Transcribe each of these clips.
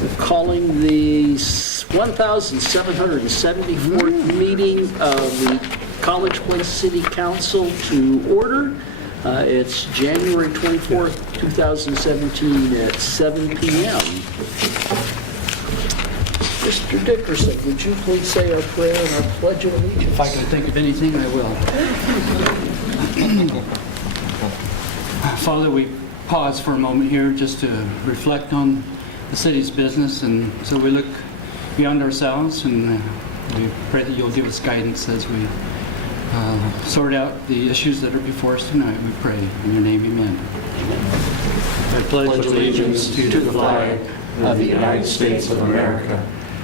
Calling the 1,774th meeting of the College Place City Council to order. It's January 24th, 2017 at 7 p.m. Mr. Dickerson, would you please say our prayer and our pledge of allegiance? If I can think of anything, I will. Father, we pause for a moment here just to reflect on the city's business, and so we look beyond ourselves, and we pray that you'll give us guidance as we sort out the issues that are before us tonight. We pray in your name, amen. I pledge allegiance to the flag of the United States of America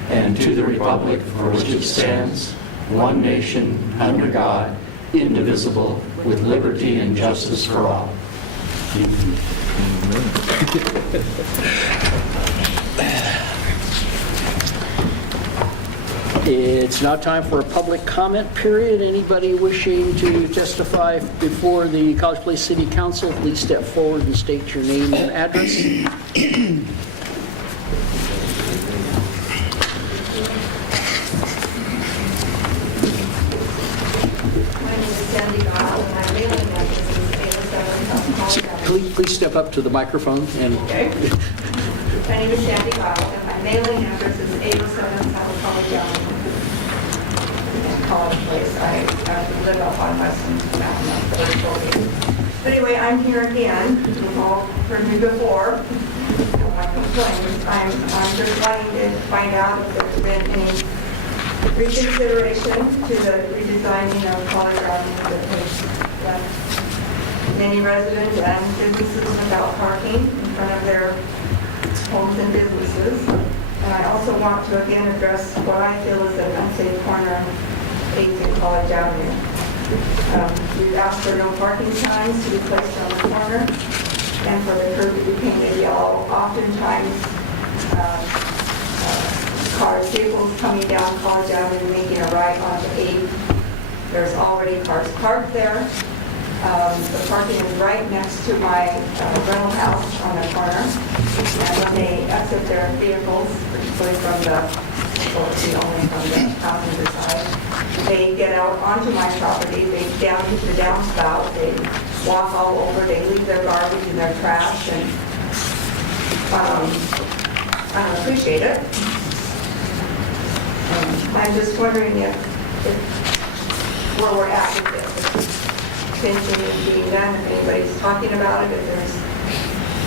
and to the republic for which it stands, one nation, under God, indivisible, with liberty and justice for all. It's now time for a public comment period. Anybody wishing to testify before the College Place City Council, please step forward and state your name and address. Please step up to the microphone and. Okay. My name is Sandy Bottle, and my mailing address is 807 South College Avenue in College Place. I live up on Weston Mountain, third floor. But anyway, I'm here again. You've all heard me before. No one complains. I'm just wanting to find out if there's been any reconsideration to the redesigning of College Avenue that has left many residents and businesses without parking in front of their homes and businesses. And I also want to again address what I feel is an unsafe corner, 8th and College Avenue. We've asked for no parking signs to be placed on the corner and for the curb to be painted yellow. Oftentimes, cars, vehicles coming down College Avenue making a right onto 8th. There's already cars parked there. The parking is right next to my rental house on the corner. And when they exit their vehicles, particularly from the passenger side, they get out onto my property, they down to the downspout, they walk all over, they leave their garbage and their trash, and I don't appreciate it. I'm just wondering if where we're at with this. Attention is being done, if anybody's talking about it, if there's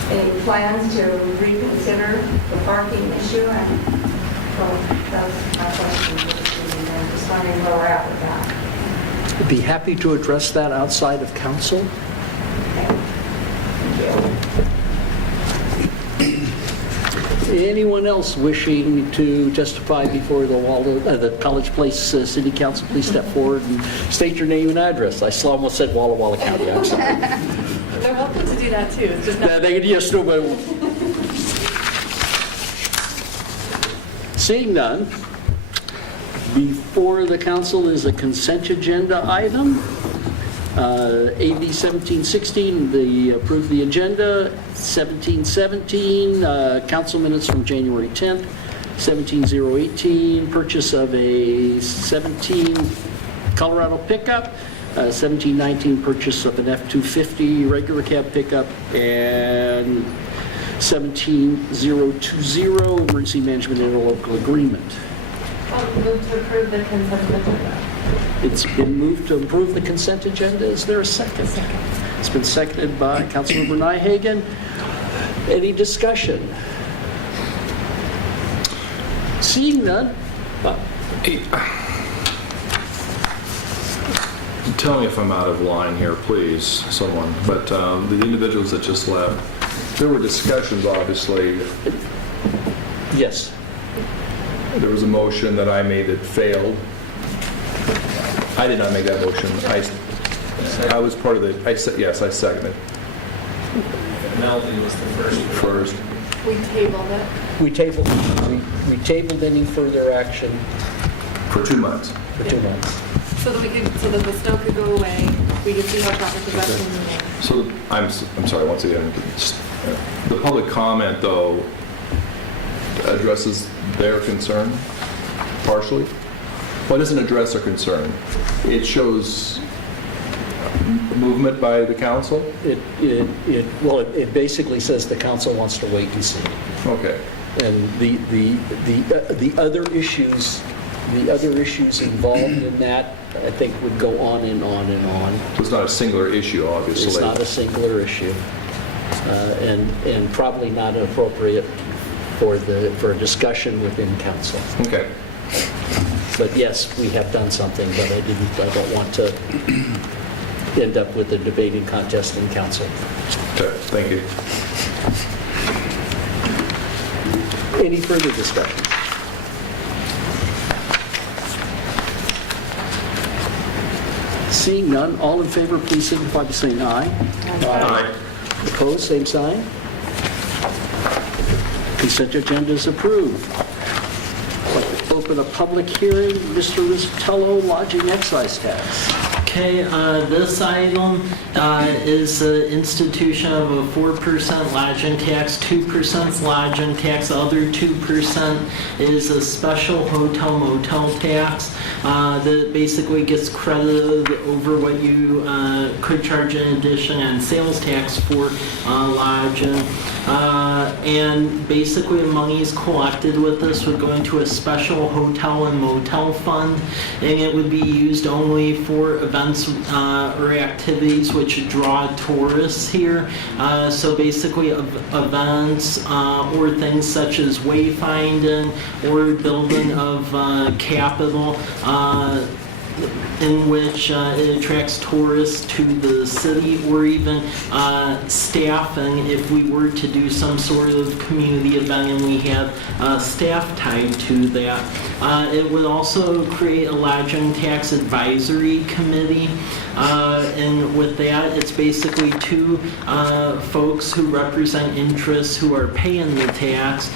any plans to reconsider the parking issue, and well, that's my question for this evening. I'm just wondering where we're at with that. I'd be happy to address that outside of council. Okay. Thank you. Anyone else wishing to testify before the College Place City Council, please step forward and state your name and address. I almost said Walla Walla County. I'm sorry. They're welcome to do that too. It's just not. Yes, no, but seeing none, before the council is a consent agenda item. AB 1716, the approve the agenda. 1717, council minutes from January 10th. 17018, purchase of a 17 Colorado pickup. 1719, purchase of an F-250 regular cab pickup. And 17020, emergency management interlocal agreement. I'll move to approve the consent agenda. It's been moved to approve the consent agenda. Is there a second? Second. It's been seconded by Councilmember Nyhagen. Any discussion? Seeing none. Tell me if I'm out of line here, please, someone. But the individuals that just left, there were discussions, obviously. Yes. There was a motion that I made that failed. I did not make that motion. I was part of the, yes, I seconded. Melvin was the first. We tabled it. We tabled any further action For 2 months. for 2 months. So that the snow could go away. We could see how traffic was actually moving. So I'm sorry, once again, the public comment, though, addresses their concern partially. Well, it doesn't address their concern. It shows movement by the council? Well, it basically says the council wants to wait and see. Okay. And the other issues involved in that, I think, would go on and on and on. So it's not a singular issue, obviously. It's not a singular issue, and probably not appropriate for a discussion within council. Okay. But yes, we have done something, but I don't want to end up with a debating contest in council. Okay, thank you. Any further discussion? Seeing none, all in favor, please signify by saying aye. Aye. Opposed, same sign. Consent agenda is approved. Open a public hearing, Mr. Rizzatello, lodging excise tax. Okay, this item is the institution of a 4% lodging tax, 2% lodging tax, the other 2% is a special hotel motel tax that basically gets credited over what you could charge in addition on sales tax for lodging. And basically the monies collected with this would go into a special hotel and motel fund, and it would be used only for events or activities which draw tourists here. So basically events or things such as wayfinding or building of capital in which it attracts tourists to the city, or even staffing if we were to do some sort of community event and we had staff tied to that. It would also create a lodging tax advisory committee, and with that it's basically two folks who represent interests who are paying the tax,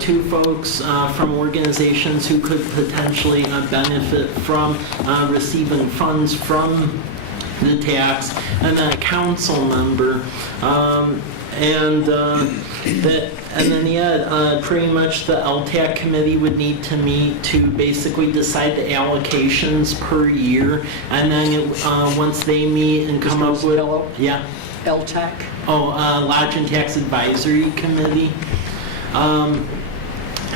two folks from organizations who could potentially benefit from receiving funds from the tax, and then a council member. Pretty much the LTAC committee would need to meet to basically decide the allocations per year, and then once they meet and come up with... Hello? Yeah. LTAC? Lodge and Tax Advisory Committee.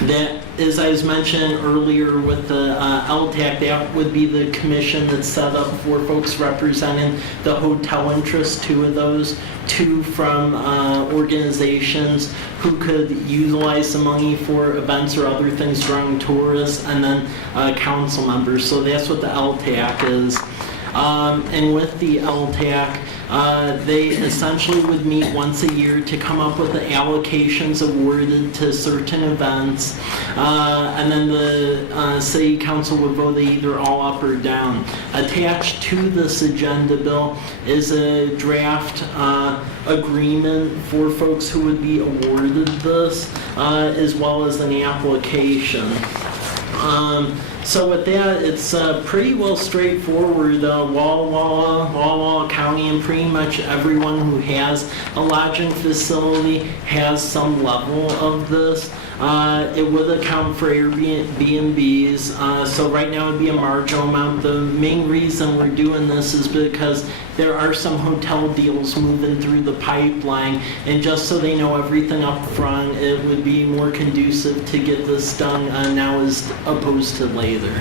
That, as I was mentioning earlier with the LTAC, that would be the commission that's set up for folks representing the hotel interests, two of those, two from organizations who could utilize the money for events or other things drawing tourists, and then council members. So that's what the LTAC is. And with the LTAC, they essentially would meet once a year to come up with the allocations awarded to certain events, and then the city council would vote either all up or down. Attached to this agenda bill is a draft agreement for folks who would be awarded this, as well as an application. So with that, it's pretty well straightforward. Walla Walla County and pretty much everyone who has a lodging facility has some level of this. It would account for Airbnbs. So right now it would be a marginal amount. The main reason we're doing this is because there are some hotel deals moving through the pipeline, and just so they know everything up front, it would be more conducive to get this done now as opposed to later.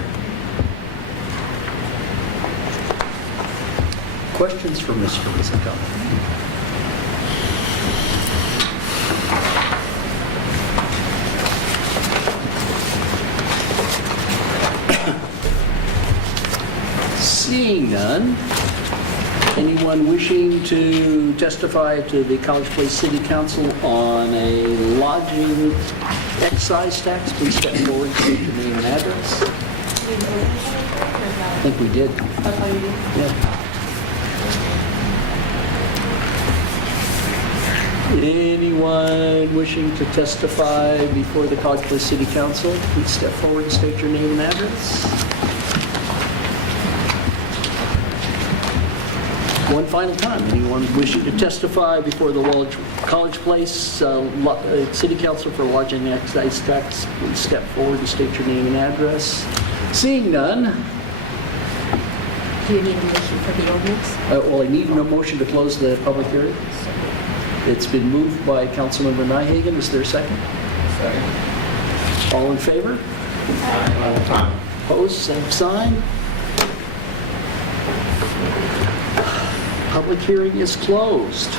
Questions for Mr. Rizzatello? Seeing none, anyone wishing to testify to the College Place City Council on a lodging excise tax, please step forward, state your name and address. I think we did. That's how you do. Yeah. Anyone wishing to testify before the College Place City Council, please step forward and state your name and address. One final time, anyone wishing to testify before the College Place City Council for lodging and excise tax, please step forward and state your name and address. Seeing none, Do you need a motion for the ordinance? well, I need a motion to close the public hearing. It's been moved by Councilmember Nyhagen. Is there a second? Second. All in favor? Opposed, same sign. Public hearing is closed.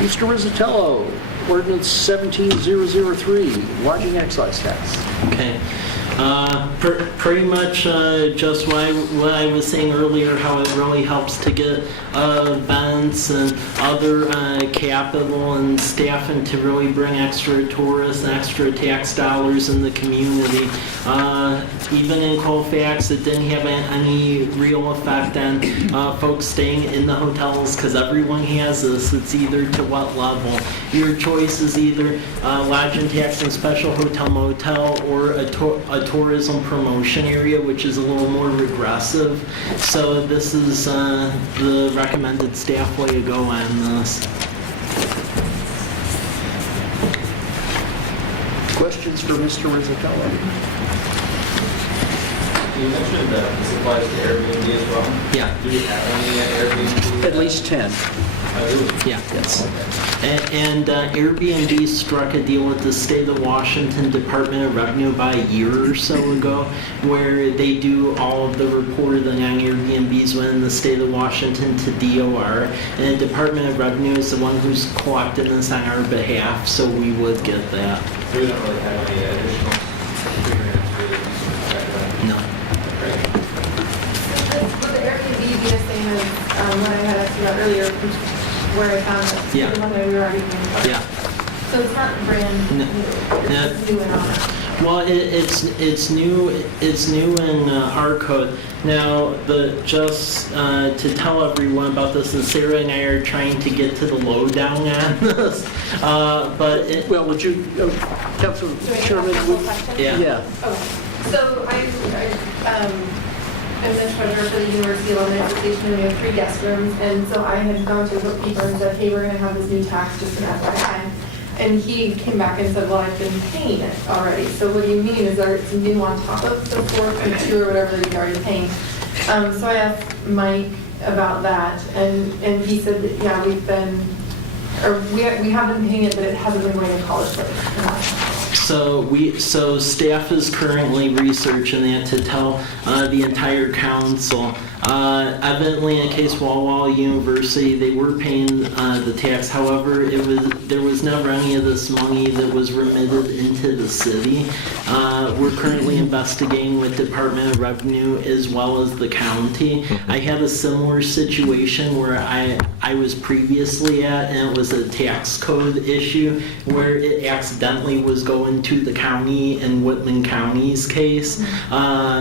Mr. Rizzatello, ordinance 17003, lodging excise tax. Okay. Pretty much just what I was saying earlier, how it really helps to get events and other capital and staffing to really bring extra tourists and extra tax dollars in the community. Even in Colfax, it didn't have any real effect on folks staying in the hotels because everyone has this. It's either to what level. Your choice is either lodging tax and special hotel motel or a tourism promotion area, which is a little more regressive. So this is the recommended staff way to go on this. Questions for Mr. Rizzatello? You mentioned that this applies to Airbnb as well. Yeah. Do we have any Airbnb? At least 10. Yeah, yes. And Airbnb struck a deal with the state of Washington Department of Revenue about a year or so ago, where they do all of the reporting on Airbnbs within the state of Washington to DOR, and the Department of Revenue is the one who's collecting this on our behalf, so we would get that. We don't really have any additional agreements really to check that. No. Would the Airbnb be the same as what I had asked you about earlier, where I found that Yeah. the one that we were already doing? Yeah. So it's not brand No. new, it's No. just new and on. Well, it's new in our code. Now, to tell everyone about this, and Sarah and I are trying to get to the lowdown on this. Well, would you, Councilor Do I have Sherman? a couple would- questions? Yeah. Oh, so I'm the treasurer for the University Alumni Association, and we have 3 guest rooms, and so I had gone to the bookkeeper and said, hey, we're gonna have this new tax, just an FYI. And he came back and said, well, I've been paying it already. So what do you mean, is there, it's new on top of the 4.2 or whatever that you're already paying? So I asked Mike about that, and he said that, yeah, we have been paying it, but it hasn't been going to College Place. So staff is currently researching that to tell the entire council. Evidently, in case Walla Walla University, they were paying the tax. However, there was never any of this money that was remitted into the city. We're currently investigating with Department of Revenue as well as the county. I had a similar situation where I was previously at, and it was a tax code issue where it accidentally was going to the county in Whitman County's case.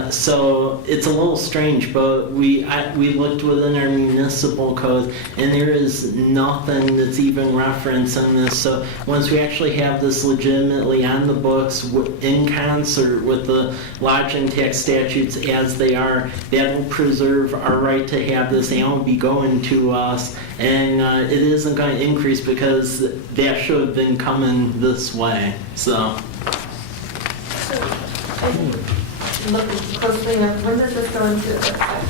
So it's a little strange, but we looked within our municipal code, and there is nothing that's even referencing this. So once we actually have this legitimately on the books in concert with the lodging tax statutes as they are, that will preserve our right to have this and will be going to us. And it isn't going to increase because that should have been coming this way. So. Look closely enough, when does this go into effect?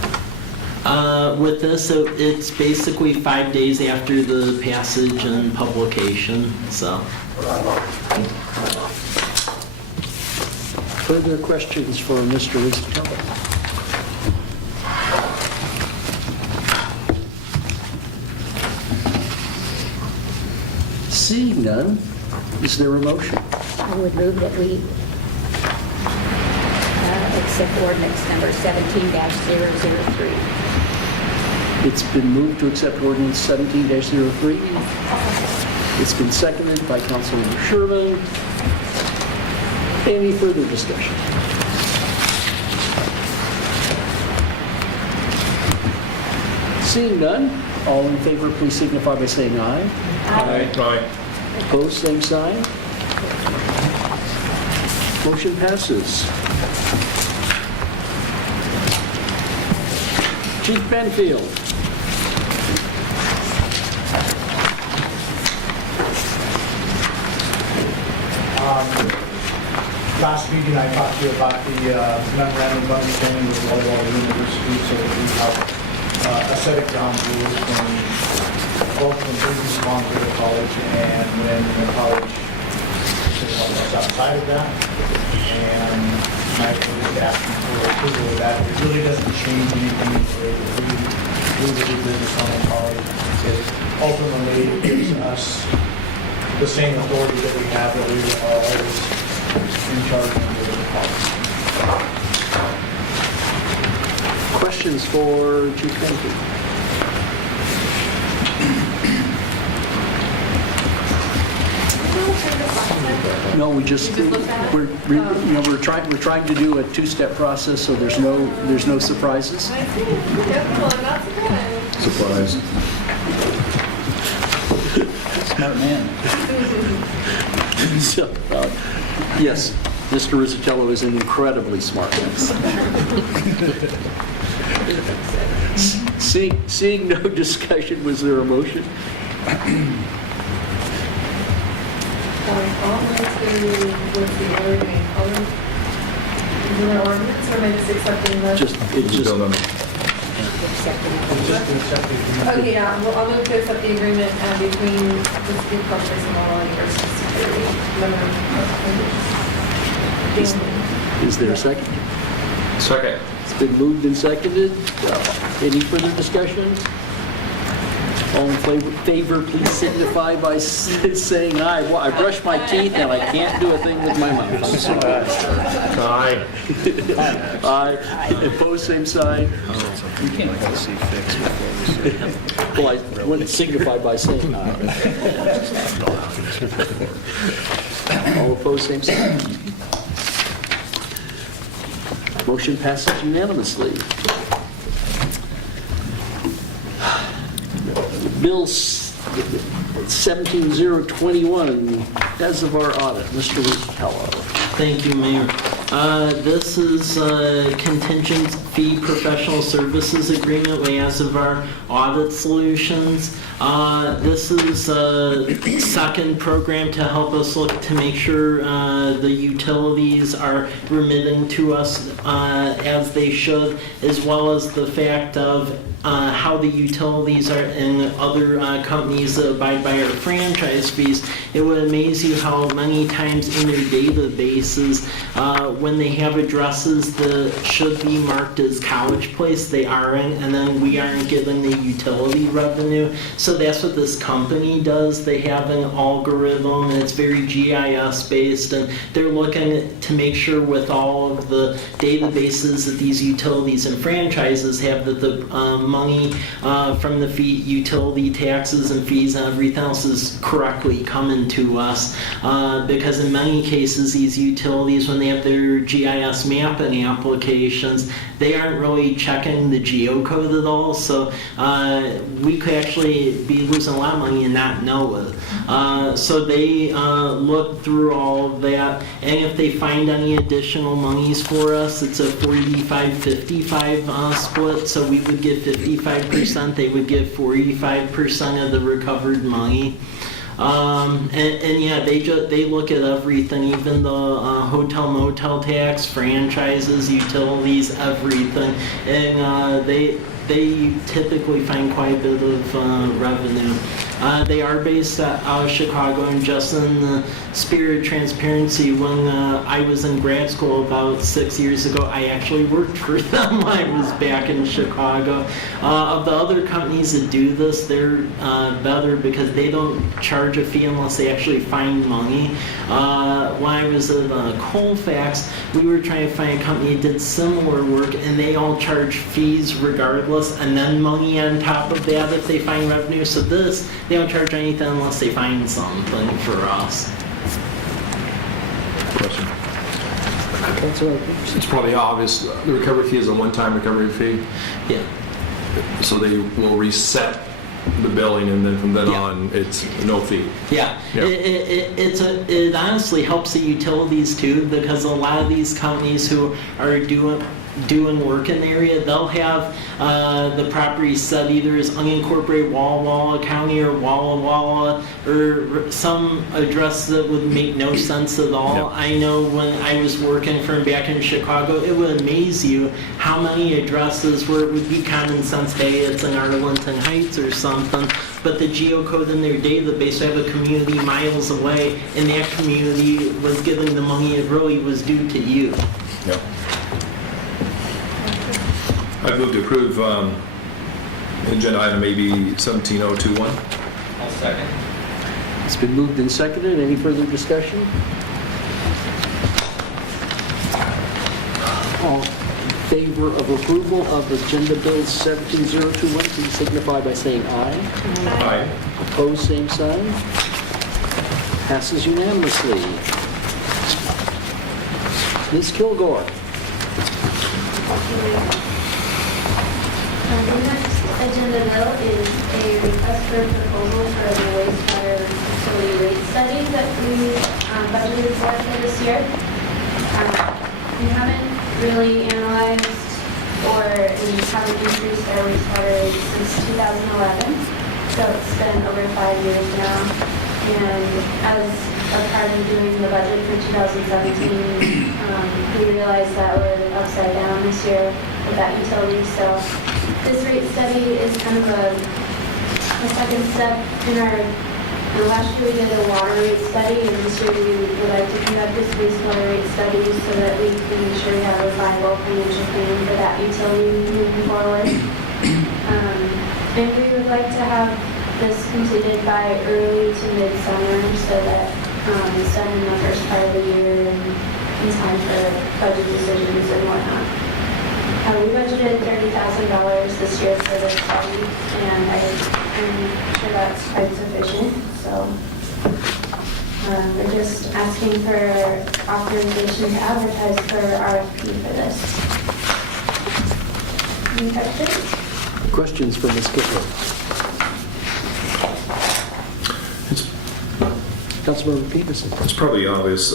With this, it's basically 5 days after the passage and publication, so. Further questions for Mr. Rizzatello? Seeing none, is there a motion? I would move that we accept ordinance number 17-003. It's been moved to accept ordinance 17-03. It's been seconded by Councilmember Sherman. Any further discussion? Seeing none, all in favor, please signify by saying aye. Aye. Opposed, same sign. Motion passes. Chief Penfield. Last meeting, I talked to you about the memorandum of understanding with Loyola University, so that we have a set of ground rules when both when students belong to the college and when the college is outside of that. And I was asking for approval of that. It really doesn't change anything in the way that we do business on the college. It ultimately gives us the same authority that we have, that we are always in charge of the college. Questions for Chief Penfield? No, we just, You just looked at it? we're trying to do a two-step process, so there's no surprises. I see. Yep, well, I'm not surprised. Surprise. Smart man. So, yes, Mr. Rizzatello is an incredibly smart man. Seeing no discussion, was there a motion? I'll move to, what's the order being colored? Is there an ordinance, or am I just accepting the? It's just, Bill number. Just to accept the agreement. Okay, yeah, well, I'll move to accept the agreement between the school corporation and Loyola University Security. is there a second? Second. It's been moved and seconded. Any further discussion? All in favor, please signify by saying aye. Well, I brush my teeth and I can't do a thing with my mouth. Aye. Aye. Opposed, same sign. You can't go see fix before we see. Well, I wouldn't signify by saying aye. All opposed, same sign. Motion passes unanimously. Bill 17021, as of our audit, Mr. Rizzatello. Thank you, Mayor. This is a contingent fee professional services agreement we as of our audit solutions. This is a second program to help us look to make sure the utilities are remitting to us as they should, as well as the fact of how the utilities are and other companies that abide by our franchise fees. It would amaze you how many times in their databases, when they have addresses that should be marked as College Place, they aren't, and then we aren't getting the utility revenue. So that's what this company does. They have an algorithm, and it's very GIS based, and they're looking to make sure with all of the databases that these utilities and franchises have that the money from the fee, utility taxes and fees and everything else is correctly coming to us. Because in many cases, these utilities, when they have their GIS mapping applications, they aren't really checking the geocode at all. So we could actually be losing a lot of money and not know it. So they look through all of that, and if they find any additional monies for us, it's a 45-55 split. So we would get 55%, they would get 45% of the recovered money. And yeah, they look at everything, even the hotel motel tax, franchises, utilities, everything, and they typically find quite a bit of revenue. They are based out of Chicago, and just in the spirit of transparency, when I was in grad school about 6 years ago, I actually worked for them when I was back in Chicago. Of the other companies that do this, they're better because they don't charge a fee unless they actually find money. When I was at Colfax, we were trying to find a company that did similar work, and they all charge fees regardless, and then money on top of that if they find revenue. So this, they don't charge anything unless they find something for us. Question. Councilor, It's probably obvious, the recovery fee is a one-time recovery fee, Yeah. so they will reset the billing, and then from then Yeah. on, it's no fee. Yeah, Yeah. it honestly helps the utilities too, because a lot of these companies who are doing doing work in the area, they'll have the property set either as unincorporated Walla Walla County or Walla Walla, or some address that would make no sense at all. Yep. I know when I was working from back in Chicago, it would amaze you how many addresses where it would be common sense, hey, it's in Arlington Heights or something, but the geocode in their database have a community miles away, and that community was giving the money it really was due to you. Yep. I move to approve agenda item AB 17021. I'll second. It's been moved and seconded. Any further discussion? All in favor of approval of Agenda Bill 17021, please signify by saying aye. Aye. Opposed, same sign. Passes unanimously. Ms. Kilgore. The next agenda bill is a request for proposal for the wastewater facility rate study that we budgeted for this year. We haven't really analyzed or we haven't increased our wastewater rate since 2011, so it's been over 5 years now. And as a part of doing the budget for 2017, we realized that we're upside down this year with that utility. So this rate study is kind of a second step in our, last year we did a water rate study, and this year we would like to conduct this wastewater rate study so that we can make sure we have a viable financial plan for that utility moving forward. And we would like to have this completed by early to midsummer so that it's done in the first part of the year and in time for budget decisions and whatnot. We budgeted $30,000 this year for this study, and I'm sure that's quite sufficient. So we're just asking for authorization to advertise for RFP for this. Any questions? Questions for Ms. Kilgore? Councilmember Peterson. It's probably obvious.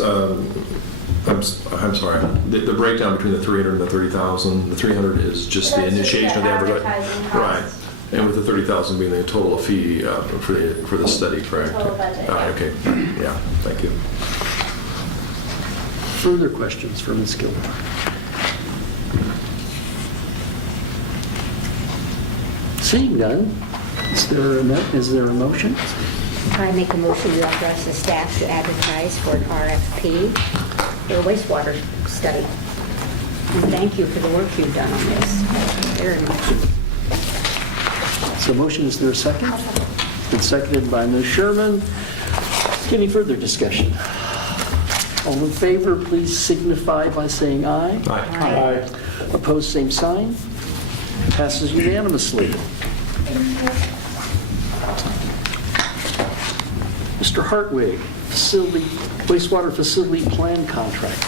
I'm sorry. The breakdown between the 300 and the 30,000. The 300 is just the That's just initiation of the the advertising cost. Right. And with the 30,000 being the total fee for the study, correct? Total budget, Ah, yeah. okay. Yeah. Thank you. Further questions for Ms. Kilgore? Seeing none, is there a motion? I make a motion to authorize the staff to advertise for an RFP for a wastewater study. And thank you for the work you've done on this, very much. So motion, is there a second? Been seconded by Ms. Sherman. Any further discussion? All in favor, please signify by saying aye. Aye. Opposed, same sign. Passes unanimously. Mr. Hartwig, wastewater facility plan contract.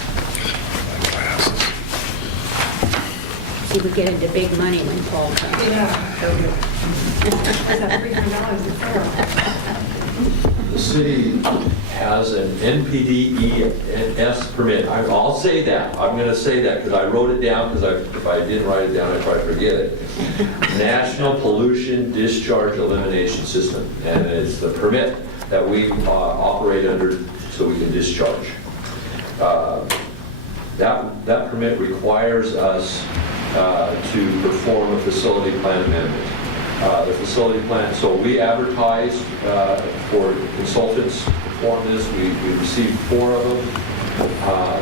See, we get into big money when Paul comes. The city has an NPDES permit. I'll say that. I'm going to say that because I wrote it down, because if I didn't write it down, I'd probably forget it. National Pollution Discharge Elimination System. And it's the permit that we operate under so we can discharge. That permit requires us to perform a facility plan amendment. The facility plan, so we advertised for consultants to perform this. We received 4 of them.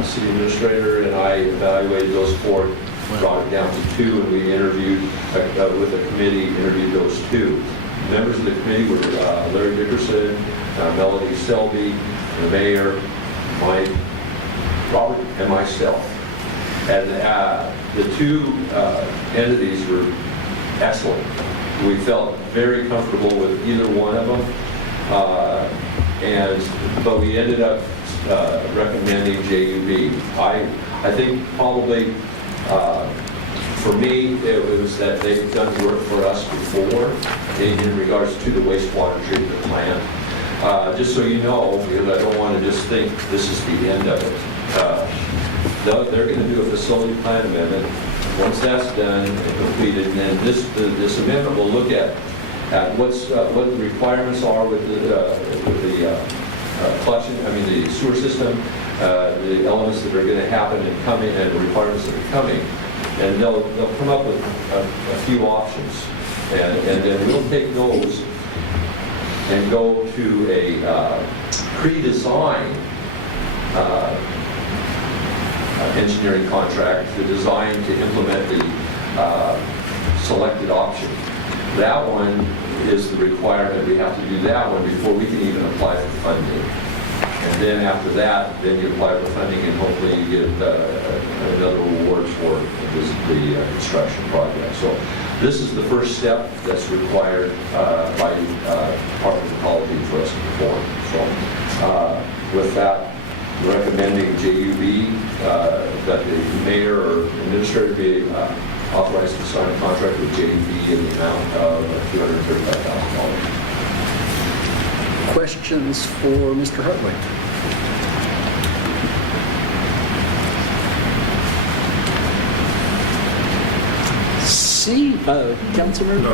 City administrator and I evaluated those 4, brought it down to 2, and we interviewed, with a committee, interviewed those 2. Members of the committee were Larry Dickerson, Melody Selby, the mayor, Mike, Robert, and myself. And the 2 entities were excellent. We felt very comfortable with either one of them, but we ended up recommending JUB. I think probably for me it was that they've done work for us before in regards to the wastewater treatment plant. Just so you know, because I don't want to just think this is the end of it. They're going to do a facility plan amendment. Once that's done and completed, and then this amendment will look at what the requirements are with the collection, the sewer system, the elements that are going to happen and coming, and the requirements that are coming. And they'll come up with a few options. And then we'll take those and go to a pre-design engineering contract to design to implement the selected option. That one is the requirement. We have to do that one before we can even apply for funding. And then after that, then you apply for funding and hopefully you get another award for the construction project. So this is the first step that's required by Department of Ecology for us to perform. So with that, recommending JUB that the mayor or administrator be authorized to sign a contract with JUB in the amount of $235,000. Questions for Mr. Hartwig? See, Councilmember?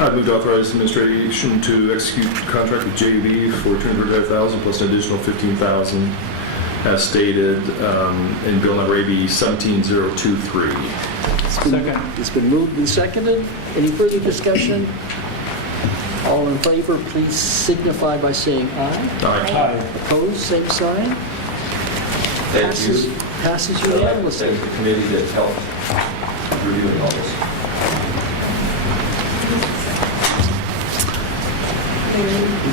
I'd move to authorize administration to execute contract with JUB for $235,000 plus an additional $15,000 as stated in Bill number AB 17023. Second. It's been moved and seconded. Any further discussion? All in favor, please signify by saying aye. Aye. Opposed, same sign. Thank you. Passes I'd like to unanimously. thank the committee that helped reviewing all this.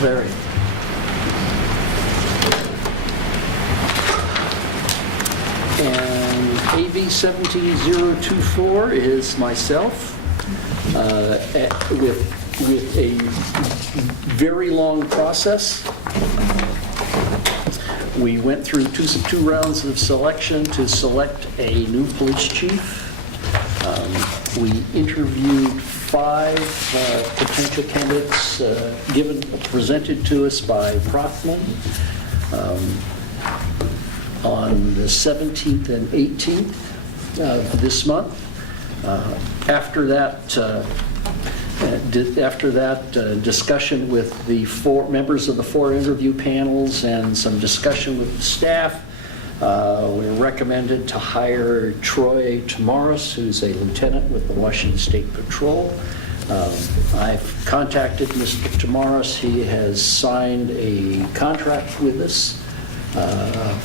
Very. And AB 17024 is myself with a very long process. We went through two rounds of selection to select a new police chief. We interviewed 5 potential candidates presented to us by Prothman on the 17th and 18th of this month. After that discussion with the 4 members of the 4 interview panels and some discussion with the staff, we recommended to hire Troy Tamaris, who's a lieutenant with the Washington State Patrol. I've contacted Mr. Tamaris. He has signed a contract with us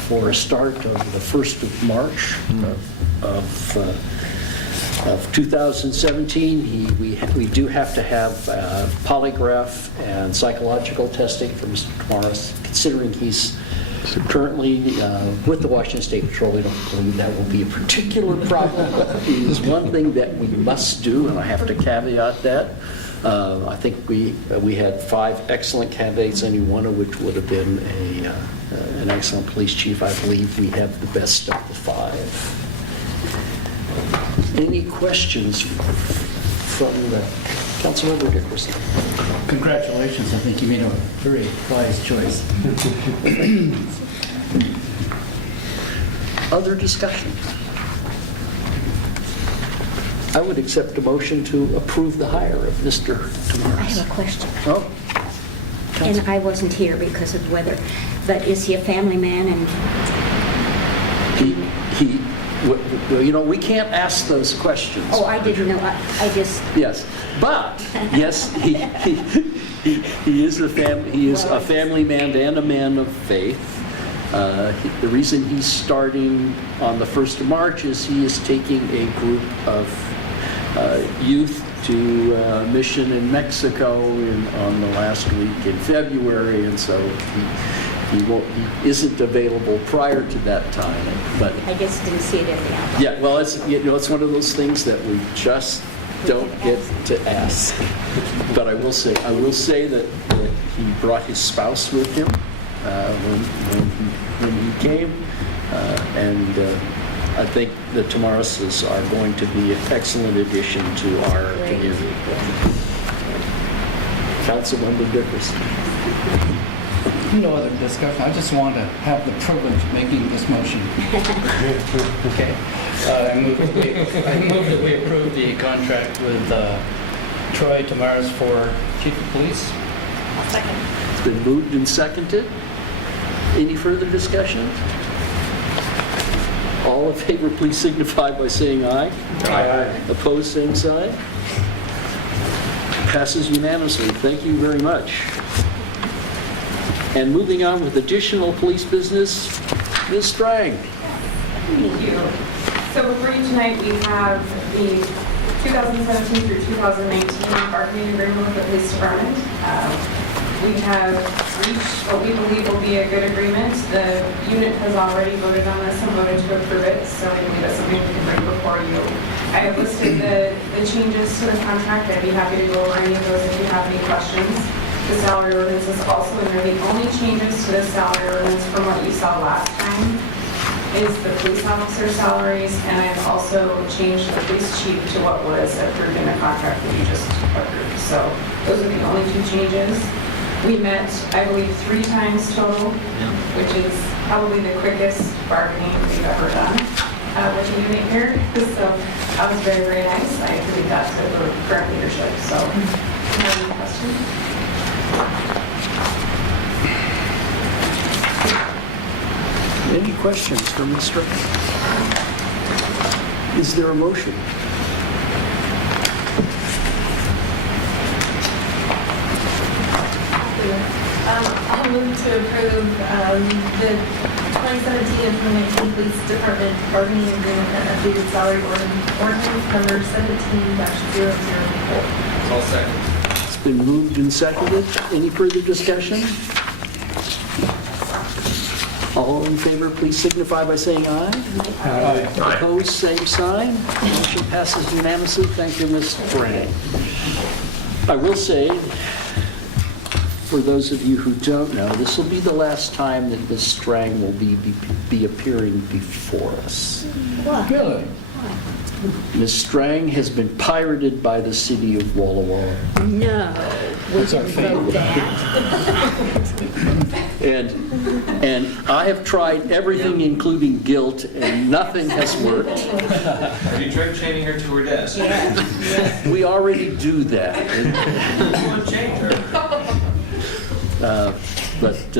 for a start of the 1st of March of 2017. We do have to have polygraph and psychological testing for Mr. Tamaris, considering he's currently with the Washington State Patrol. We don't believe that will be a particular problem, but it is one thing that we must do, and I have to caveat that. I think we had 5 excellent candidates, any one of which would have been an excellent police chief. I believe we have the best of the 5. Any questions from the Councilmember Dickerson? Congratulations, I think you made a very wise choice. Other discussion? I would accept a motion to approve the hire of Mr. Tamaris. I have a question. Oh, And I wasn't here because of weather, but is he a family man? And we can't ask those questions. oh, I didn't know. I just Yes, but yes, he is a family man and a man of faith. The reason he's starting on the 1st of March is he is taking a group of youth to a mission in Mexico on the last week in February, and so he isn't available prior to that time. But I just didn't see it in the outline. yeah, well, it's one of those things that we just don't get to ask. But I will say that he brought his spouse with him when he came, and I think the Tamarises are going to be an excellent addition to our community. Councilmember Dickerson. No other discussion. I just want to have the privilege of making this motion. Okay. I move that we approve the contract with Troy Tamaris for Chief of Police. It's been moved and seconded. Any further discussion? All in favor, please signify by saying aye. Aye. Opposed, same sign. Passes unanimously. Thank you very much. And moving on with additional police business, Ms. Strang. Thank you. So before you tonight, we have the 2017 through 2019 bargaining agreement with the police department. We have reached what we believe will be a good agreement. The unit has already voted on this and voted to approve it, so I believe that's something we can bring before you. I have listed the changes to the contract. I'd be happy to go over any of those if you have any questions. The salary ordinance is also in there. The only changes to the salary ordinance from what you saw last time is the police officer salaries, and I've also changed the police chief to what was approved in the contract that you just approved. So those are the only two changes. We met, I believe, 3 times total, which is probably the quickest bargaining we've ever done with the unit here. So that was very, very nice. I attribute that to the current leadership. So, do you have any questions? Any questions for Ms. Strang? Is there a motion? I'll move to approve the 2017 and 2019 Police Department bargaining agreement and updated salary ordinance number 17-004. I'll second. It's been moved and seconded. Any further discussion? All in favor, please signify by saying aye. Aye. Opposed, same sign. Motion passes unanimously. Thank you, Ms. Strang. I will say, for those of you who don't know, this will be the last time that Ms. Strang will be appearing before us. Really? Ms. Strang has been pirated by the city of Walla Walla. No, we That's our can fate. vote that. And I have tried everything, including guilt, and nothing has worked. Are you drink chaining her to her desk? We already do that. You change her. But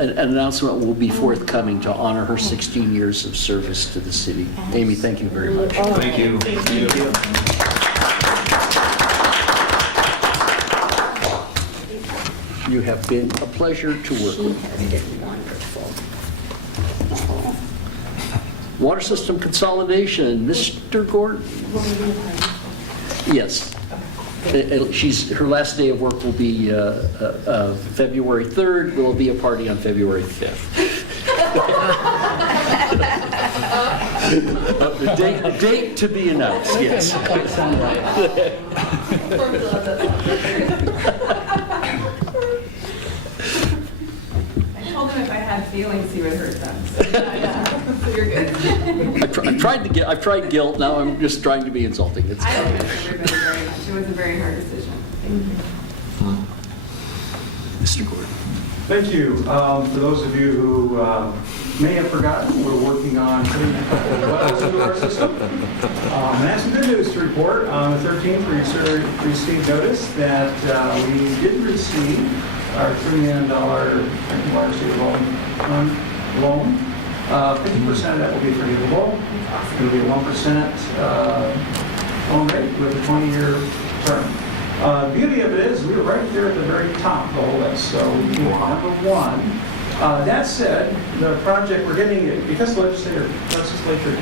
an announcement will be forthcoming to honor her 16 years of service to the city. Amy, thank you very much. Thank you. You have been a pleasure to work She with. has been wonderful. Water system consolidation, Mr. Gordon? Yes. Her last day of work will be February 3rd. There will be a party on February 5th. A date to be announced, yes. Quite sound right. I told him if I had feelings, he would hurt them. So you're good. I've tried guilt, now I'm just trying to be insulting. It's I don't miss everybody very much. It was a very hard decision. Mr. Gordon. Thank you. For those of you who may have forgotten, we're working on putting a couple of wells into our system. And I have some good news to report. On the 13th, we received notice that we did receive our $3 million drinking water sewer loan. 50% of that will be forgivable. It will be a 1% loan rate with a 20-year term. The beauty of it is we were right there at the very top of the whole list, so we came number 1. That said, the project we're getting, because the legislature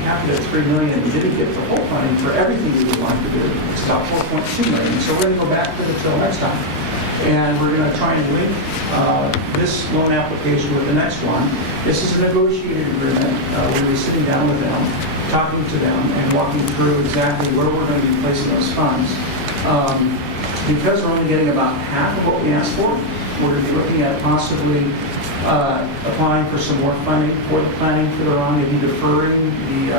capped it at $3 million, we didn't get the whole funding for everything we would like to do. It's about $4.2 million, so we're going to go back to the till next time. And we're going to try and link this loan application with the next one. This is a negotiated agreement. We'll be sitting down with them, talking to them, and walking through exactly where we're going to be placing those funds. Because we're only getting about half of what we asked for, we're going to be looking at possibly applying for some more funding for the planning further on, maybe deferring the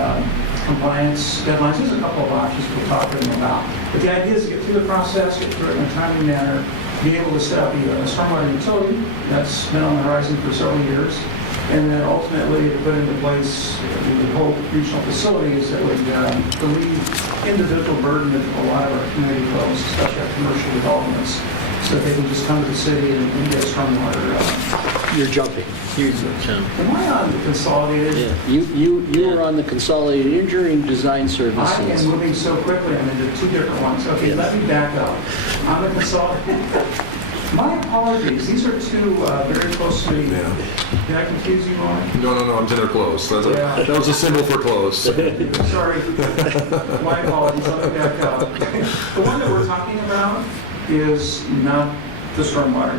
compliance deadlines. There's a couple of options we'll talk to them about. But the idea is to get through the process, get through it in a timely manner, be able to set up a stormwater utility that's been on the horizon for several years, and then ultimately to put into place the whole regional facilities that would relieve individual burden of a lot of our community folks, especially our commercial developments, so that they can just come to the city and get stormwater. You're jumping. Am I on the consolidated? Yeah. You were on the Consolidated Engineering Design I Services. am moving so quickly, I'm into two different ones. Okay, Yes. let me back up. I'm a consolidated. My apologies, these are two very close to me. Yeah. Did I confuse you, Ron? No, I'm saying they're close. Yeah. That was a symbol for close. Sorry. My apologies, let me back up. The one that we're talking about is not the stormwater.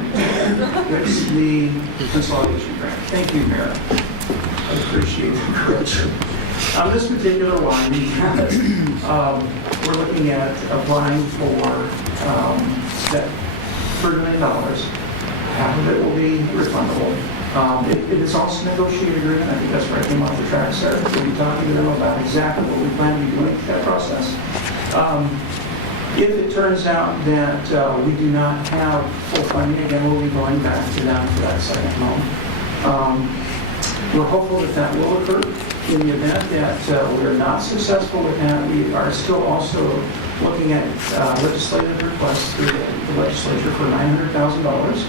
It's the consolidation grant. Thank you, Mayor. I appreciate the correction. On this particular one, we're looking at applying for that $3 million. Half of it will be refundable. It is also a negotiated agreement. I think that's where I came off the tracks there. We'll be talking to them about exactly what we plan to be doing with that process. If it turns out that we do not have full funding, again, we'll be going back to them for that second loan. We're hopeful that that will occur. In the event that we're not successful with that, we are still also looking at legislative requests through the legislature for $900,000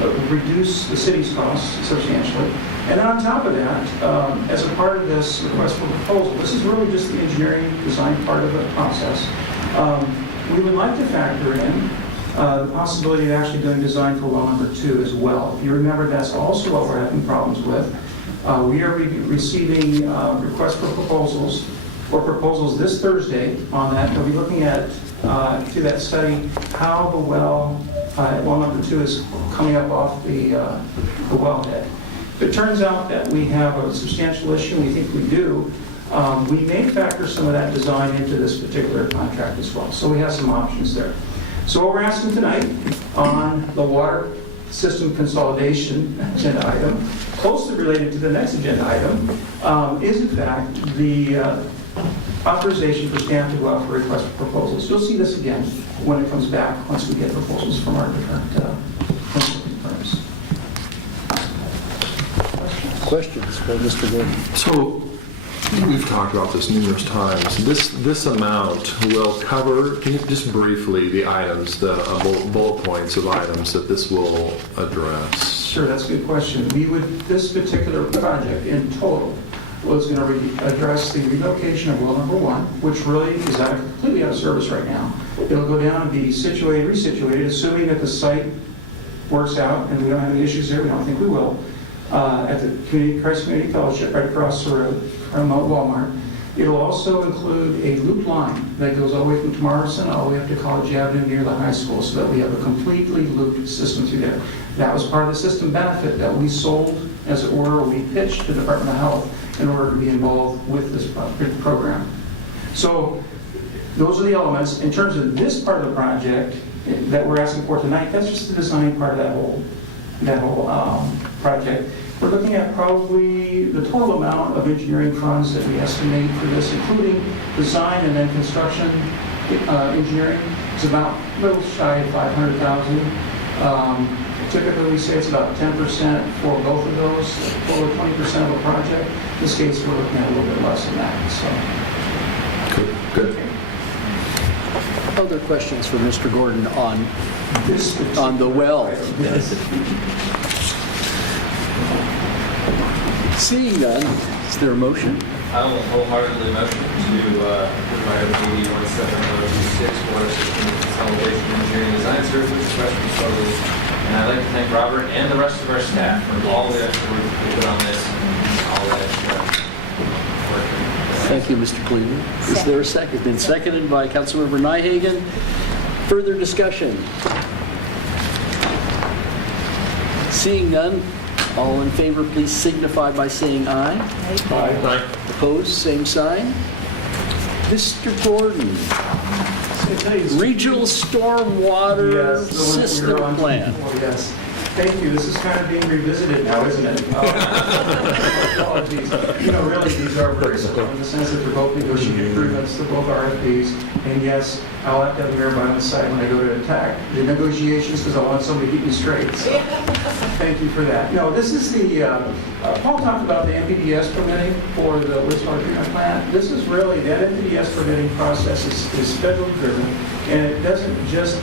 that would reduce the city's costs substantially. And then on top of that, as a part of this request for proposal, this is really just the engineering design part of the process. We would like to factor in the possibility of actually doing design for well number 2 as well. If you remember, that's also what we're having problems with. We are receiving requests for proposals this Thursday on that. We'll be looking at, through that study, how the well number 2 is coming up off the wellhead. If it turns out that we have a substantial issue, we think we do, we may factor some of that design into this particular contract as well. So we have some options there. So what we're asking tonight on the water system consolidation agenda item, closely related to the next agenda item, is in fact the authorization for staff to go out for request for proposals. You'll see this again when it comes back, once we get proposals from our different consulting firms. Questions for Mr. Gordon? So, we've talked about this numerous times. This amount will cover, can you just briefly, the items, the bullet points of items that this will address? Sure, that's a good question. This particular project in total was going to address the relocation of well number 1, which really is completely out of service right now. It'll go down and be resituated, assuming that the site works out and we don't have any issues there. We don't think we will. At the Christ Community Fellowship right across the road from Walmart. It'll also include a loop line that goes all the way from Tomarson all the way up to College Avenue near the high school, so that we have a completely looped system through there. That was part of the system benefit that we sold, as it were, we pitched to the Department of Health in order to be involved with this program. So those are the elements. In terms of this part of the project that we're asking for tonight, that's just the design part of that whole project. We're looking at probably the total amount of engineering funds that we estimate for this, including design and then construction engineering, is about a little shy of $500,000. Typically, we say it's about 10% for both of those, or 20% of a project. In this case, we're looking at a little bit less than that. So, Good. Other questions for Mr. Gordon on the well? Yes. Seeing none, is there a motion? I will wholeheartedly motion to approve item 817026, water system consolidation engineering design services, request proposals. And I'd like to thank Robert and the rest of our staff for all the extra work they put on this and all that extra work. Thank you, Mr. Cleveland. Is there a second? Then seconded by Councilmember Nyhagen. Further discussion? Seeing none, all in favor, please signify by saying aye. Aye. Opposed, same sign. Mr. Gordon, Regional Stormwater System Plan. Yes. Thank you. This is kind of being revisited now, isn't it? Apologies. Really, these are very simple in the sense that they're both negotiated agreements, they're both RFPs. And yes, I'll have to have the mayor by my side when I go to attack the negotiations because I want somebody to keep me straight. So thank you for that. No, this is the, Paul talked about the NPDES permitting for the wastewater treatment plant. This is really, that NPDES permitting process is federally driven, and it doesn't just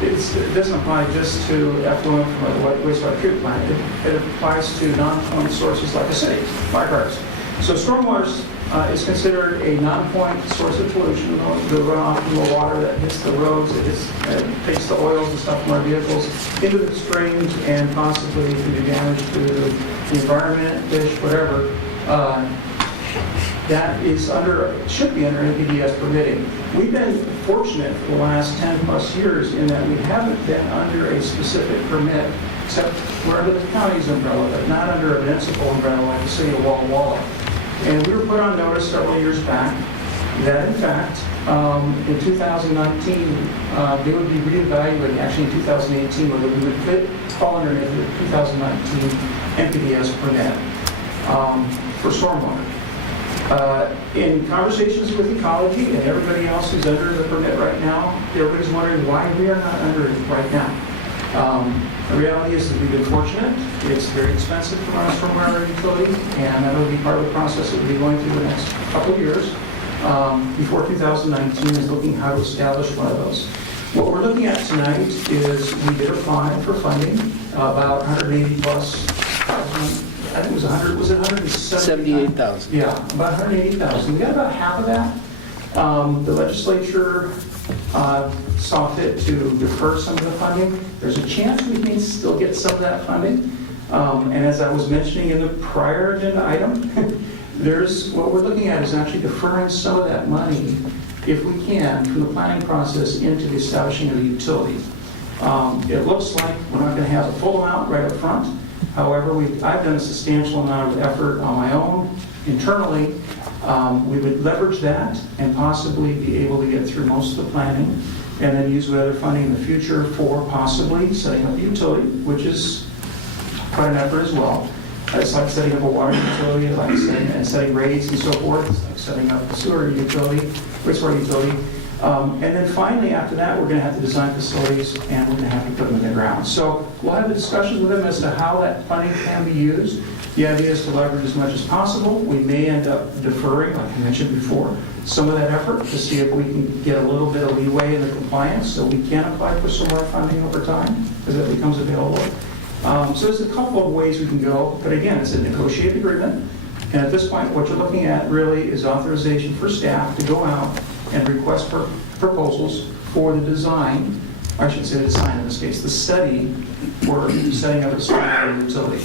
it doesn't apply just to effluent from a wastewater treatment plant. It applies to non-point sources like a city, like ours. So stormwater is considered a non-point source of pollution. The runoff from the water that hits the roads, it takes the oils and stuff from our vehicles into the streams and possibly can do damage to the environment, fish, whatever. That is should be under NPDES permitting. We've been fortunate for the last 10 plus years in that we haven't been under a specific permit, except we're under the county's umbrella, but not under a municipal umbrella like the city of Walla Walla. And we were put on notice several years back that in fact, in 2019, they would be reevaluating, actually in 2018, whether we would fall underneath the 2019 NPDES permit for stormwater. In conversations with Ecology and everybody else who's under the permit right now, everybody's wondering why we are not under it right now. The reality is that we've been fortunate. It's very expensive to run a stormwater utility, and that will be part of the process that we'll be going through the next couple of years. Before 2019 is looking how to establish one of those. What we're looking at tonight is we did apply for funding, about 180 plus thousand. I think it was 100, was it 178,000? Yeah, about 180,000. We got about half of that. The legislature saw fit to defer some of the funding. There's a chance we may still get some of that funding. And as I was mentioning in the prior agenda item, what we're looking at is actually deferring some of that money, if we can, from the planning process into the establishing of the utility. It looks like we're not going to have a full amount right up front. However, I've done a substantial amount of effort on my own internally. We would leverage that and possibly be able to get through most of the planning and then use other funding in the future for possibly setting up a utility, which is quite an effort as well. It's like setting up a water utility, like setting rates and so forth, it's like setting up a sewer utility, wastewater utility. And then finally, after that, we're going to have to design facilities and we're going to have to put them in the ground. So we'll have a discussion with them as to how that funding can be used. The idea is to leverage as much as possible. We may end up deferring, like I mentioned before, some of that effort to see if we can get a little bit of leeway in the compliance so we can apply for some more funding over time as it becomes available. So there's a couple of ways we can go, but again, it's a negotiated agreement. And at this point, what you're looking at really is authorization for staff to go out and request proposals for the design, I should say the design in this case, the study for setting up a stormwater utility.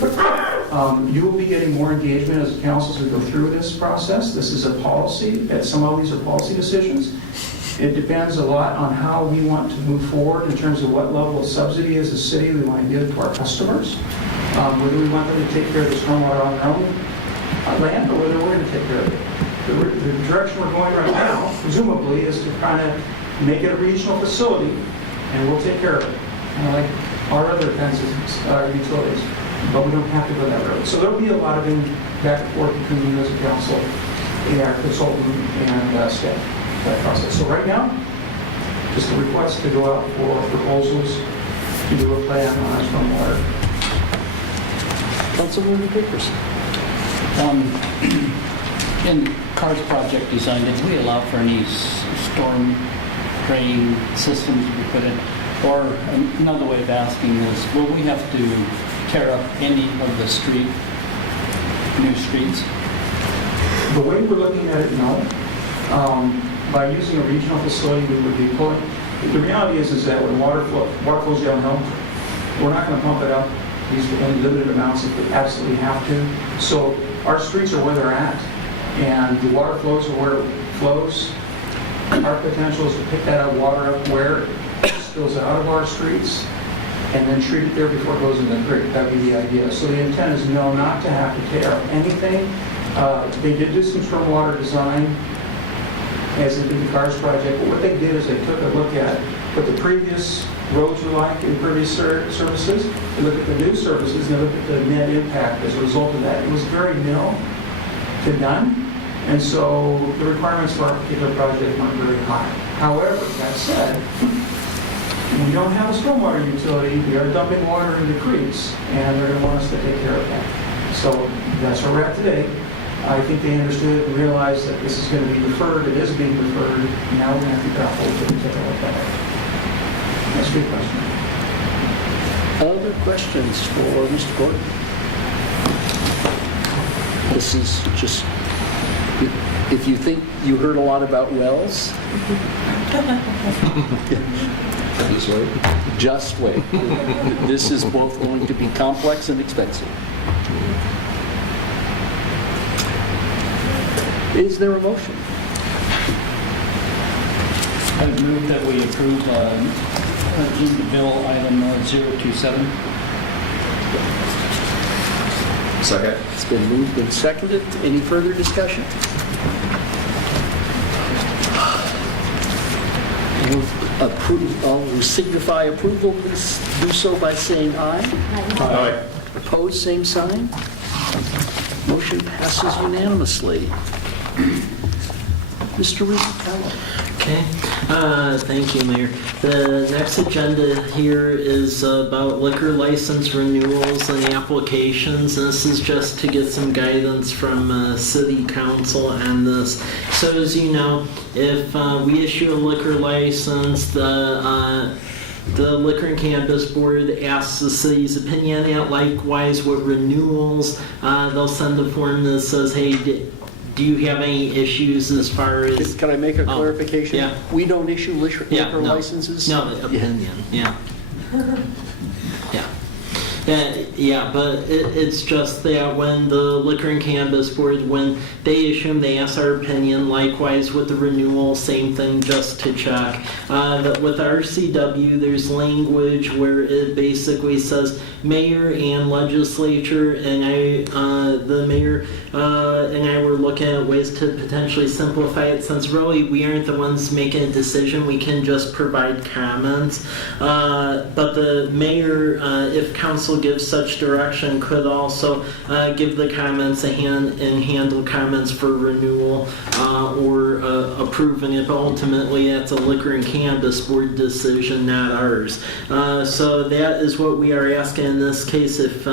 Okay. You will be getting more engagement as a council as we go through this process. This is a policy, some of these are policy decisions. It depends a lot on how we want to move forward in terms of what level of subsidy as a city we want to give to our customers. Whether we want them to take care of the stormwater on their own land or whether we're going to take care of it. The direction we're going right now, presumably, is to kind of make it a regional facility, and we'll take care of it, kind of like our other kinds of utilities. But we don't have to go that road. So there'll be a lot of back and forth between you as a council and our consultant and staff, that process. So right now, just a request to go out for proposals to do a plan on our stormwater. Councilwoman Dickerson. In CARS project design, did we allow for any storm drain systems to be put in? Or another way of asking is, will we have to tear up any of the new streets? The way we're looking at it, no. By using a regional facility, we would be pulling. The reality is that when water flows downhill, we're not going to pump it up these limited amounts if we absolutely have to. So our streets are where they're at. And the water flows are where it flows. Our potential is to pick that water up where it spills out of our streets and then treat it there before it goes in the creek. That would be the idea. So the intent is no, not to have to tear up anything. They did do some stormwater design as they did the CARS project, but what they did is they took a look at what the previous roads were like in previous services. You look at the new services, and look at the net impact as a result of that. It was very minimal to none, and so the requirements for our particular project weren't very high. However, that said, we don't have a stormwater utility. We are dumping water into creeks, and they're going to want us to take care of that. So that's where we're at today. I think they understood and realized that this is going to be deferred. It is being deferred. Now we're going to have to grapple with it and take a look at it. That's a good question. Other questions for Mr. Gordon? This is just, if you think you heard a lot about wells, Just wait. just wait. This is both going to be complex and expensive. Is there a motion? I move that we approve agenda bill item 027. Second. It's been moved and seconded. Any further discussion? All who signify approval, please do so by saying aye. Aye. Opposed, same sign. Motion passes unanimously. Mr. Rizzutello. Okay, thank you, Mayor. The next agenda here is about liquor license renewals and applications. This is just to get some guidance from City Council on this. So as you know, if we issue a liquor license, the Liquor and Cannabis Board asks the city's opinion on it. Likewise with renewals, they'll send a form that says, hey, do you have any issues as far as... Can I make a clarification? Yeah. We don't issue liquor licenses? No, opinion, yeah. Yeah. Yeah, but it's just that when the Liquor and Cannabis Board, when they issue them, they ask our opinion. Likewise with the renewal, same thing, just to check. That with RCW, there's language where it basically says mayor and legislature, and the mayor and I were looking at ways to potentially simplify it, since really we aren't the ones making a decision. We can just provide comments. But the mayor, if council gives such direction, could also give the comments a hand and handle comments for renewal or approving it. But ultimately, that's a Liquor and Cannabis Board decision, not ours. So that is what we are asking in this case. If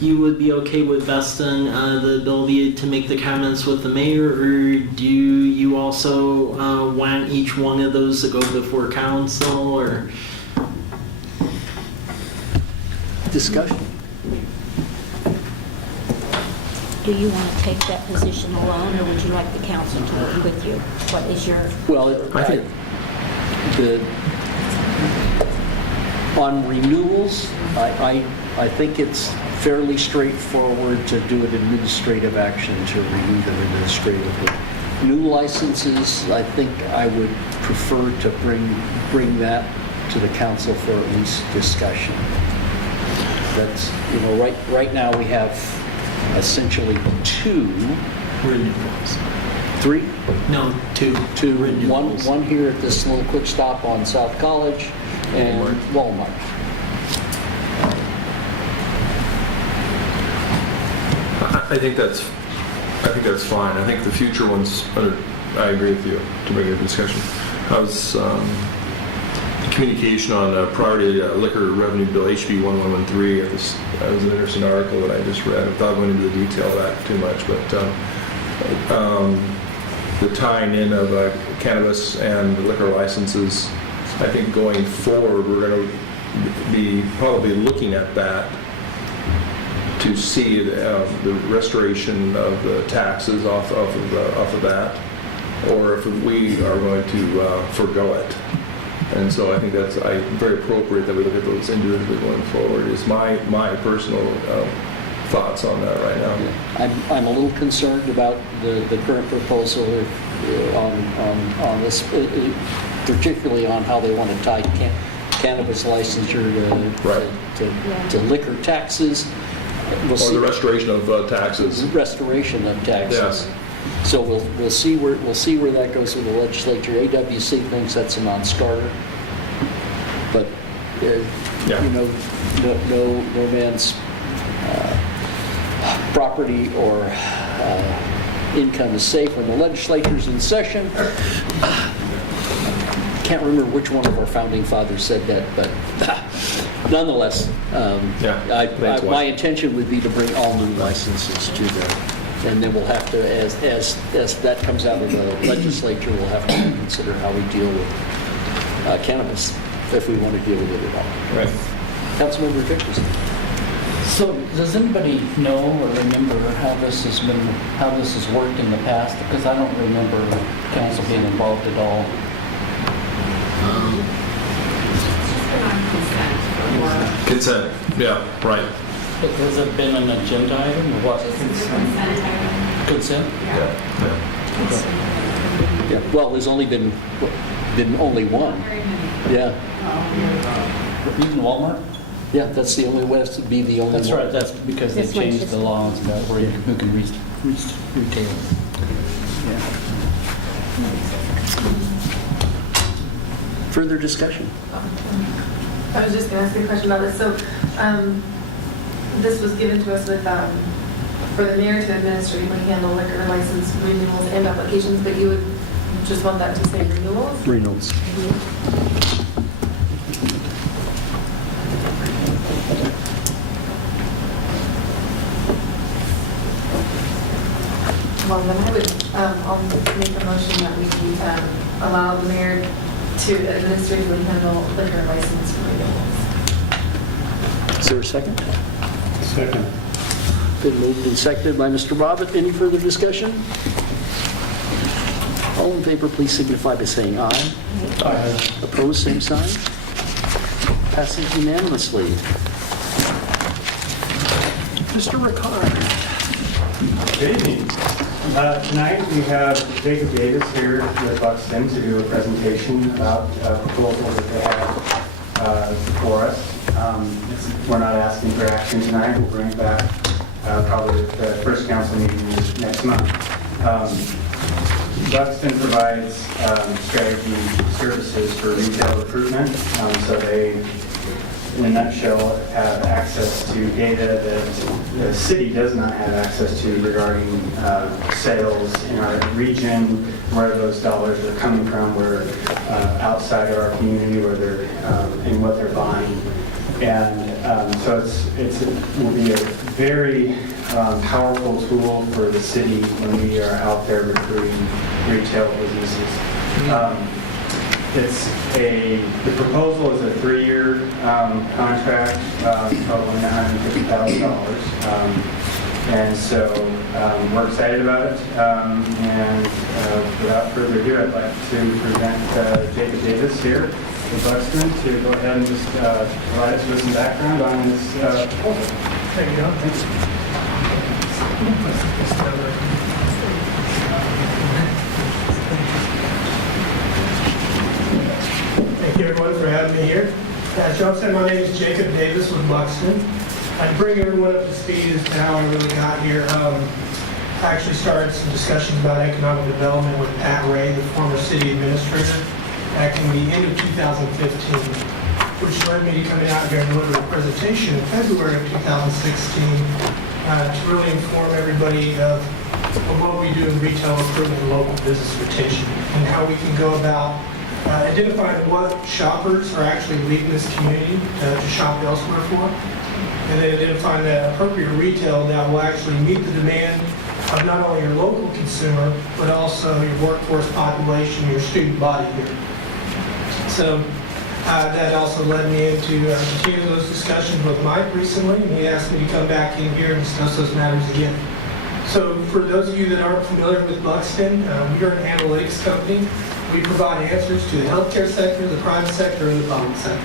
you would be okay with vesting the ability to make the comments with the mayor, or do you also want each one of those to go before council, or... Discussion? Do you want to take that position alone, or would you like the council to work with you? What is your... Well, I think on renewals, I think it's fairly straightforward to do an administrative action to renew them administratively. New licenses, I think I would prefer to bring that to the council for at least discussion. That's, right now we have essentially 2 renewals. 3? No, 2. 2. Renewals. One here at this little quick stop on South College and Walmart. I think that's fine. I think the future ones, I agree with you to bring a discussion. I was communication on priority liquor revenue bill HB 1113. That was an interesting article that I just read. Without going into the detail of that too much, but the tying in of cannabis and liquor licenses, I think going forward we're going to be probably looking at that to see the restoration of the taxes off of that, or if we are going to forego it. And so I think that's very appropriate that we look at those individually going forward. Is my personal thoughts on that right now. I'm a little concerned about the current proposal on this, particularly on how they want to tie cannabis licensure to liquor taxes. Or the restoration of taxes. Restoration of taxes. Yes. So we'll see where that goes with the legislature. AWC thinks that's a non-starter. Yeah. You know, no man's property or income is safe when the legislature's in session. Can't remember which one of our founding fathers said that, but nonetheless, my intention would be to bring all new licenses to them. And then we'll have to, as that comes out of the legislature, we'll have to consider how we deal with cannabis, if we want to deal with it at all. Right. Councilmember Dickerson. So does anybody know or remember how this has worked in the past? Because I don't remember council being involved at all. Consent, yeah, right. Has it been an agenda item or what? Consent? Yeah, well, there's only been only one. Yeah, Even Walmart? yeah, that's the only way to be the only one. That's right, that's because they This one's changed just- the laws about who can retail. Further discussion? I was just going to ask you a question about this. So this was given to us with, for the mayor to administratively handle liquor license renewals and applications, but you would just want that to say renewals? Reynolds. Well, then I would, I'll make a motion that we allow the mayor to administratively handle liquor license renewals. Is there a second? Second. Been moved and seconded by Mr. Bobbitt. Any further discussion? All in favor, please signify by saying aye. Aye. Opposed, same sign. Passes unanimously. Mr. Ricard. Good evening. Tonight we have Jacob Davis here with Buxton to do a presentation about proposals that they have for us. We're not asking for action tonight. We'll bring it back probably at the first council meeting next month. Buxton provides strategy services for retail recruitment. So they, in a nutshell, have access to data that the city does not have access to regarding sales in our region, where those dollars are coming from, where outside of our community, where they're and what they're buying. And so it will be a very powerful tool for the city when we are out there recruiting retail businesses. The proposal is a 3-year contract totaling $150,000. And so we're excited about it. And without further ado, I'd like to present Jacob Davis here with Buxton to go ahead and just provide us with some background on this proposal. There you go. Thanks. Thank you, everyone, for having me here. As John said, my name is Jacob Davis with Buxton. I'd bring everyone up to speed as to how I really got here. I actually started some discussions about economic development with Pat Ray, the former city administrator, back in the end of 2015, which led me to coming out here and deliver a presentation in February of 2016 to really inform everybody of what we do in retail recruitment and local business retention and how we can go about identifying what shoppers are actually leaving this community to shop elsewhere for, and then identifying that appropriate retail that will actually meet the demand of not only your local consumer, but also your workforce population, your student body here. So that also led me into continue those discussions with Mike recently, and he asked me to come back in here and discuss those matters again. So for those of you that aren't familiar with Buxton, we are an analytics company. We provide answers to the healthcare sector, the private sector, and the public sector.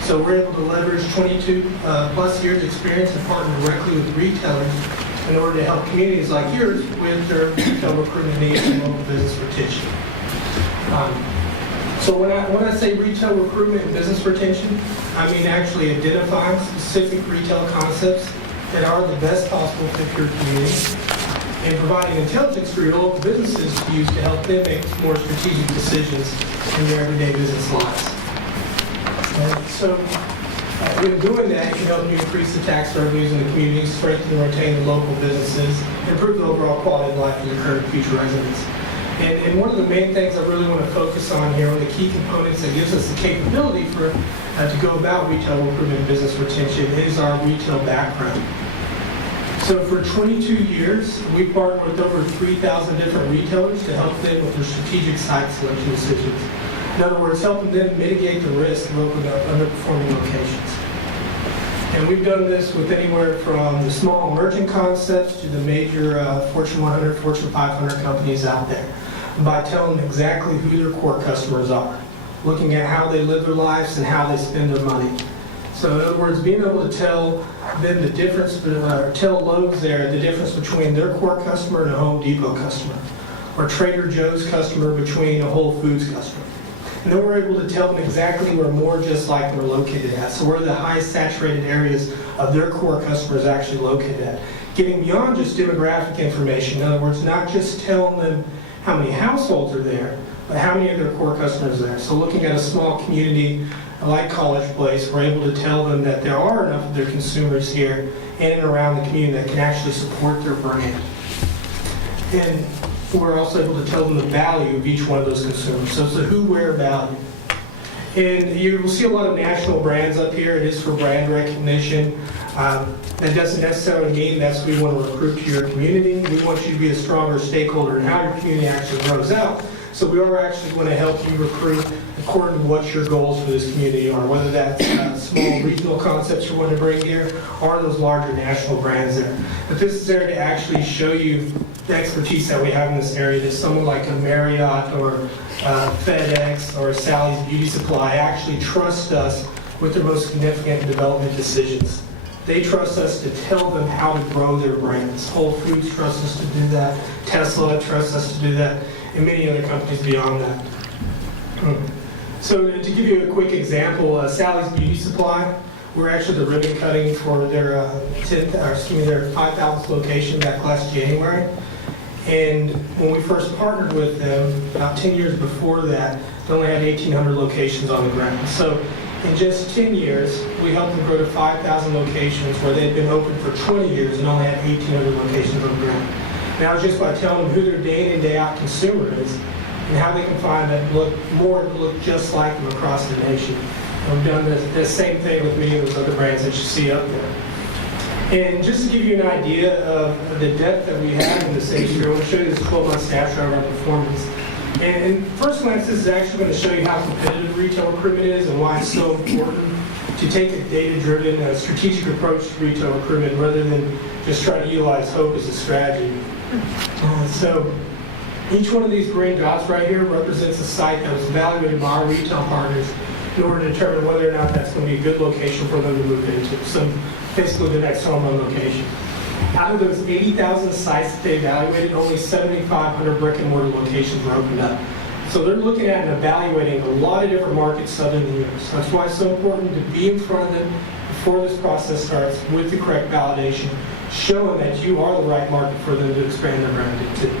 So we're able to leverage 22 plus years experience and partner directly with retailers in order to help communities like yours with their retail recruitment needs and local business retention. So when I say retail recruitment and business retention, I mean actually identifying specific retail concepts that are the best possible fit for your community and providing intelligence for your local businesses to use to help them make more strategic decisions in their everyday business lives. And so When doing that, it can help you increase the tax revenues in the community, strengthen and retain the local businesses, improve the overall quality of life of your current and future residents. And one of the main things I really want to focus on here, one of the key components that gives us the capability for to go about retail improvement and business retention is our retail background. So for 22 years, we've partnered with over 3,000 different retailers to help them with their strategic site selection decisions. In other words, helping them mitigate the risk of opening up underperforming locations. And we've done this with anywhere from the small emerging concepts to the major Fortune 100, Fortune 500 companies out there, by telling them exactly who their core customers are, looking at how they live their lives and how they spend their money. So in other words, being able to tell them the difference, tell Lowe's there the difference between their core customer and a Home Depot customer, or Trader Joe's customer between a Whole Foods customer. And then we're able to tell them exactly where more just like them are located at. So where the highest saturated areas of their core customers actually located at. Getting beyond just demographic information. In other words, not just telling them how many households are there, but how many of their core customers are there. So looking at a small community like College Place, we're able to tell them that there are enough of their consumers here in and around the community that can actually support their brand. And we're also able to tell them the value of each one of those consumers. So it's a who, where value. And you will see a lot of national brands up here. It is for brand recognition. That doesn't necessarily mean that's what we want to recruit to your community. We want you to be a stronger stakeholder in how your community actually grows out. So we are actually going to help you recruit according to what your goals for this community are, whether that's small regional concepts you want to bring here or those larger national brands there. But this is there to actually show you the expertise that we have in this area, that someone like a Marriott or FedEx or Sally's Beauty Supply actually trust us with their most significant development decisions. They trust us to tell them how to grow their brands. Whole Foods trusts us to do that. Tesla trusts us to do that, and many other companies beyond that. So to give you a quick example, Sally's Beauty Supply, we're actually the ribbon cutting for their their 5,000th location back last January. And when we first partnered with them, about 10 years before that, they only had 1,800 locations on the ground. So in just 10 years, we helped them grow to 5,000 locations where they'd been open for 20 years and only had 1,800 locations on the ground. Now, just by telling them who their day in and day out consumer is and how they can find that look just like them across the nation. And we've done the same thing with many of those other brands that you see up there. And just to give you an idea of the depth that we have in this industry, I want to show you this 12-month snapshot of our performance. And first glance, this is actually going to show you how competitive retail recruitment is and why it's so important to take a data-driven, strategic approach to retail recruitment rather than just try to utilize hope as a strategy. So each one of these green dots right here represents a site that was evaluated by our retail partners in order to determine whether or not that's going to be a good location for them to move into. So basically the next home run location. Out of those 80,000 sites that they evaluated, only 7,500 brick and mortar locations were opened up. So they're looking at and evaluating a lot of different markets southern the U.S. That's why it's so important to be in front of them before this process starts with the correct validation, showing that you are the right market for them to expand their brand into.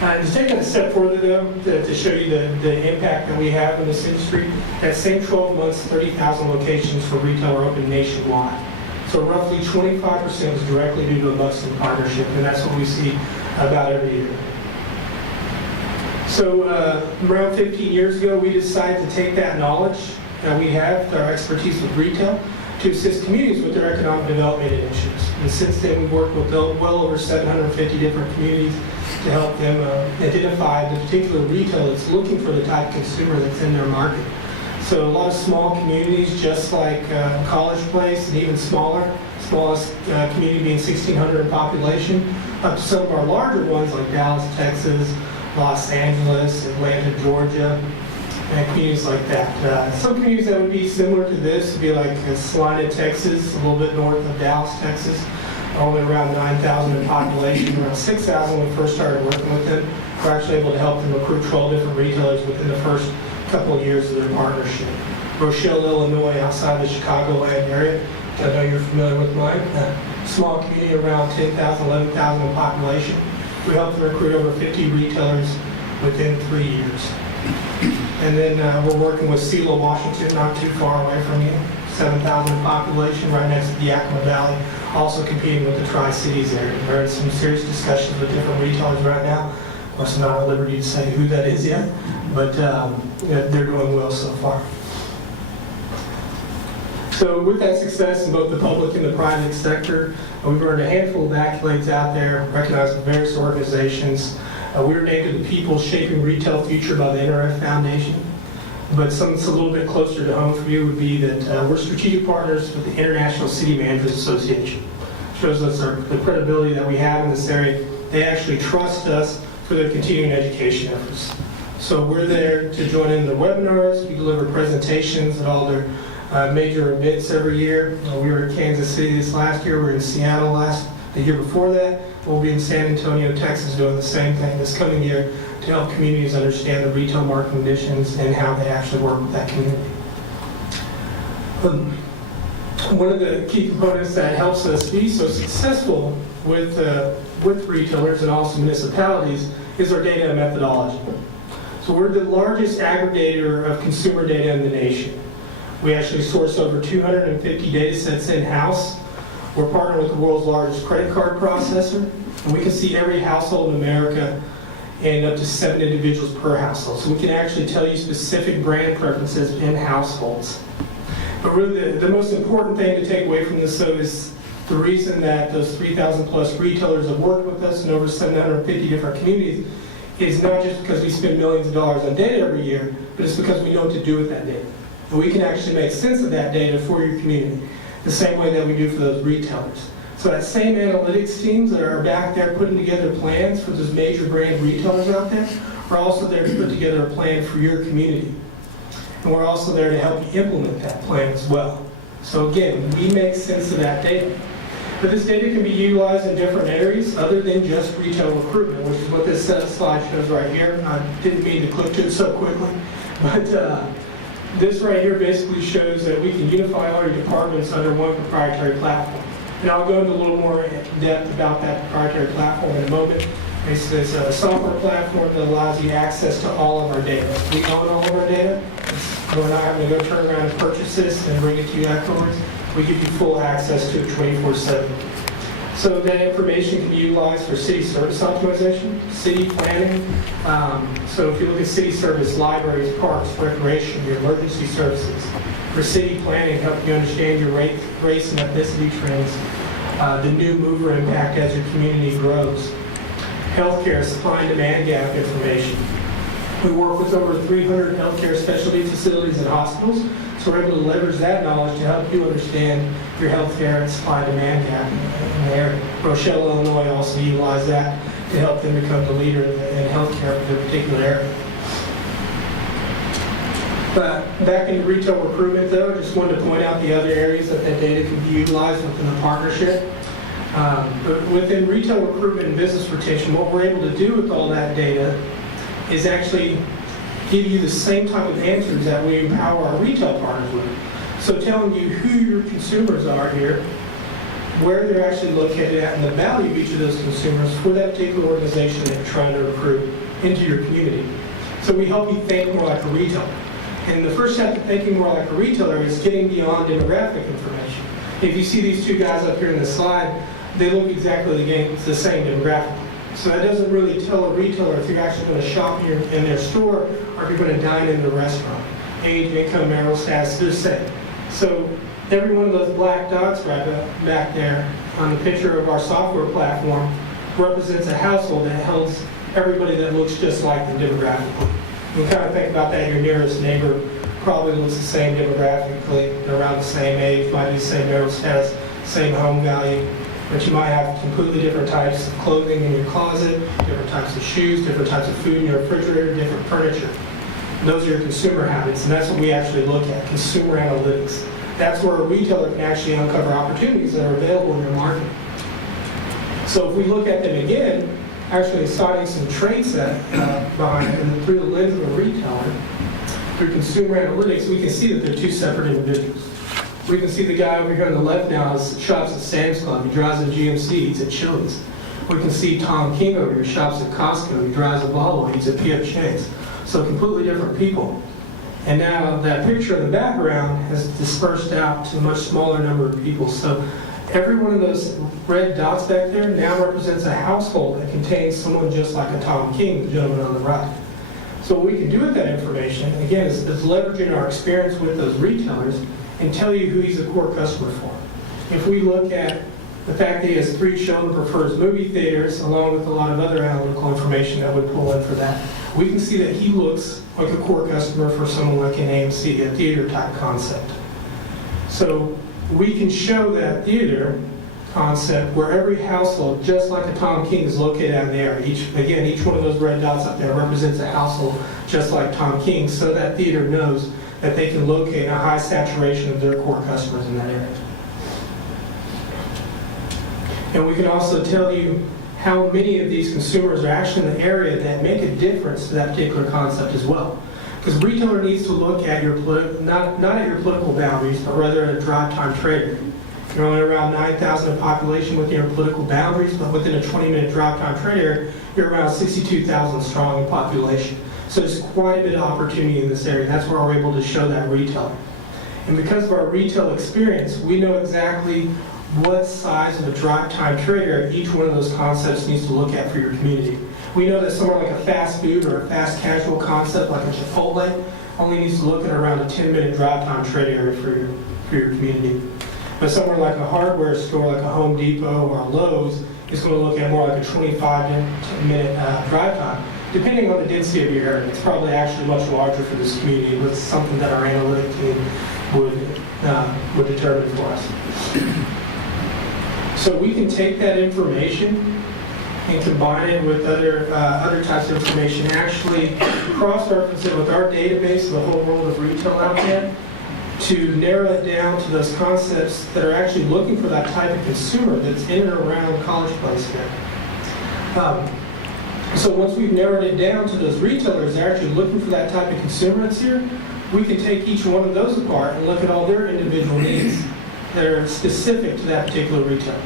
To take that a step further, though, to show you the impact that we have in this industry, that same 12 months, 30,000 locations for retail are open nationwide. So roughly 25% was directly due to a Buxton partnership, and that's what we see about every year. So around 15 years ago, we decided to take that knowledge that we have, our expertise with retail, to assist communities with their economic development initiatives. And since then, we've worked with well over 750 different communities to help them identify the particular retail that's looking for the type of consumer that's in their market. So a lot of small communities, just like College Place, and even smaller, smallest community being 1,600 in population, up to some of our larger ones like Dallas, Texas, Los Angeles, Atlanta, Georgia, and communities like that. Some communities that would be similar to this would be like Salina, Texas, a little bit north of Dallas, Texas, only around 9,000 in population, around 6,000 when we first started working with them. We're actually able to help them recruit 12 different retailers within the first couple of years of their partnership. Rochelle, Illinois, outside the Chicagoland area, which I know you're familiar with, Mike, small community around 10,000, 11,000 in population. We helped them recruit over 50 retailers within 3 years. And then we're working with Selah, Washington, not too far away from you, 7,000 population right next to the Yakima Valley, also competing with the Tri-Cities area. We're in some serious discussions with different retailers right now. Of course, I'm not at liberty to say who that is yet, but they're doing well so far. So with that success in both the public and the private sector, we've earned a handful of accolades out there, recognized by various organizations. We were named to the People Shaping Retail Future by the NRF Foundation. But something that's a little bit closer to home for you would be that we're strategic partners with the International City Managers Association. Shows us the credibility that we have in this area. They actually trust us for their continuing education efforts. So we're there to join in the webinars. We deliver presentations at all their major events every year. We were in Kansas City this last year. We were in Seattle the year before that. We'll be in San Antonio, Texas, doing the same thing this coming year to help communities understand the retail market conditions and how they actually work with that community. One of the key components that helps us be so successful with retailers and also municipalities is our data and methodology. So we're the largest aggregator of consumer data in the nation. We actually source over 250 data sets in-house. We're partnered with the world's largest credit card processor, and we can see every household in America and up to 7 individuals per household. So we can actually tell you specific brand preferences in households. But really the most important thing to take away from this, though, is the reason that those 3,000 plus retailers have worked with us in over 750 different communities is not just because we spend millions of dollars on data every year, but it's because we know what to do with that data. And we can actually make sense of that data for your community, the same way that we do for those retailers. So that same analytics teams that are back there putting together plans for those major brand retailers out there are also there to put together a plan for your community. And we're also there to help you implement that plan as well. So again, we make sense of that data. But this data can be utilized in different areas other than just retail recruitment, which is what this slide shows right here. I didn't mean to click to it so quickly, but this right here basically shows that we can unify all your departments under one proprietary platform. And I'll go into a little more in depth about that proprietary platform in a moment. It's a software platform that allows you access to all of our data. We own all of our data. We're not having to go turn around and purchase this and bring it to you afterwards. We give you full access to it 24/7. So that information can be utilized for city service optimization, city planning. So if you look at city service, libraries, parks, recreation, your emergency services, for city planning, help you understand your race and ethnicity trends, the new mover impact as your community grows, healthcare supply and demand gap information. We work with over 300 healthcare specialty facilities and hospitals, so we're able to leverage that knowledge to help you understand your healthcare and supply and demand gap in the area. Rochelle, Illinois also utilized that to help them become the leader in healthcare for their particular area. But back into retail recruitment, though, I just wanted to point out the other areas that data can be utilized within the partnership. But within retail recruitment and business rotation, what we're able to do with all that data is actually give you the same type of answers that we empower our retail partners with. So telling you who your consumers are here, where they're actually located at, and the value of each of those consumers for that particular organization that you're trying to recruit into your community. So we help you think more like a retailer. And the first step to thinking more like a retailer is getting beyond demographic information. If you see these two guys up here in the slide, they look exactly the same demographically. So that doesn't really tell a retailer if you're actually going to shop here in their store or if you're going to dine in the restaurant. Age, income, marital status, they're the same. So every one of those black dots right back there on the picture of our software platform represents a household that holds everybody that looks just like them demographically. You kind of think about that, your nearest neighbor probably looks the same demographically, they're around the same age, might be the same marital status, same home value. But you might have completely different types of clothing in your closet, different types of shoes, different types of food in your refrigerator, different furniture. And those are your consumer habits, and that's what we actually look at, consumer analytics. That's where a retailer can actually uncover opportunities that are available in your market. So if we look at them again, actually assigning some traits behind it, and through the lens of a retailer, through consumer analytics, we can see that they're two separate individuals. We can see the guy over here on the left now shops at Sam's Club. He drives a GMC, eats at Chili's. We can see Tom King over here shops at Costco. He drives a Volvo, eats at P.F. Chang's. So completely different people. And now that picture in the background has dispersed out to a much smaller number of people. So every one of those red dots back there now represents a household that contains someone just like a Tom King, the gentleman on the right. So what we can do with that information, again, is leveraging our experience with those retailers and tell you who he's a core customer for. If we look at the fact that he has 3 children, prefers movie theaters, along with a lot of other analytical information that would pull in for that, we can see that he looks like a core customer for someone like an AMC, a theater type concept. So we can show that theater concept where every household, just like a Tom King, is located out there. Each one of those red dots up there represents a household just like Tom King, so that theater knows that they can locate a high saturation of their core customers in that area. And we can also tell you how many of these consumers are actually in the area that make a difference to that particular concept as well. Because a retailer needs to look at your, not at your political boundaries, but rather at a drive time trader. You're only around 9,000 in population within your political boundaries, but within a 20-minute drive time trade area, you're around 62,000 strong in population. So there's quite a bit of opportunity in this area. That's where we're able to show that retailer. And because of our retail experience, we know exactly what size of a drive time trade area each one of those concepts needs to look at for your community. We know that somewhere like a fast food or a fast casual concept like a Chipotle only needs to look at around a 10-minute drive time trade area for your community. But somewhere like a hardware store like a Home Depot or a Lowe's is going to look at more like a 25-minute drive time. Depending on the density of your area, it's probably actually much larger for this community, but it's something that our analytic team would determine for us. So we can take that information and combine it with other types of information, actually cross-reference it with our database of the whole world of retail out there to narrow it down to those concepts that are actually looking for that type of consumer that's in and around College Place here. So once we've narrowed it down to those retailers that are actually looking for that type of consumer that's here, we can take each one of those apart and look at all their individual needs that are specific to that particular retailer.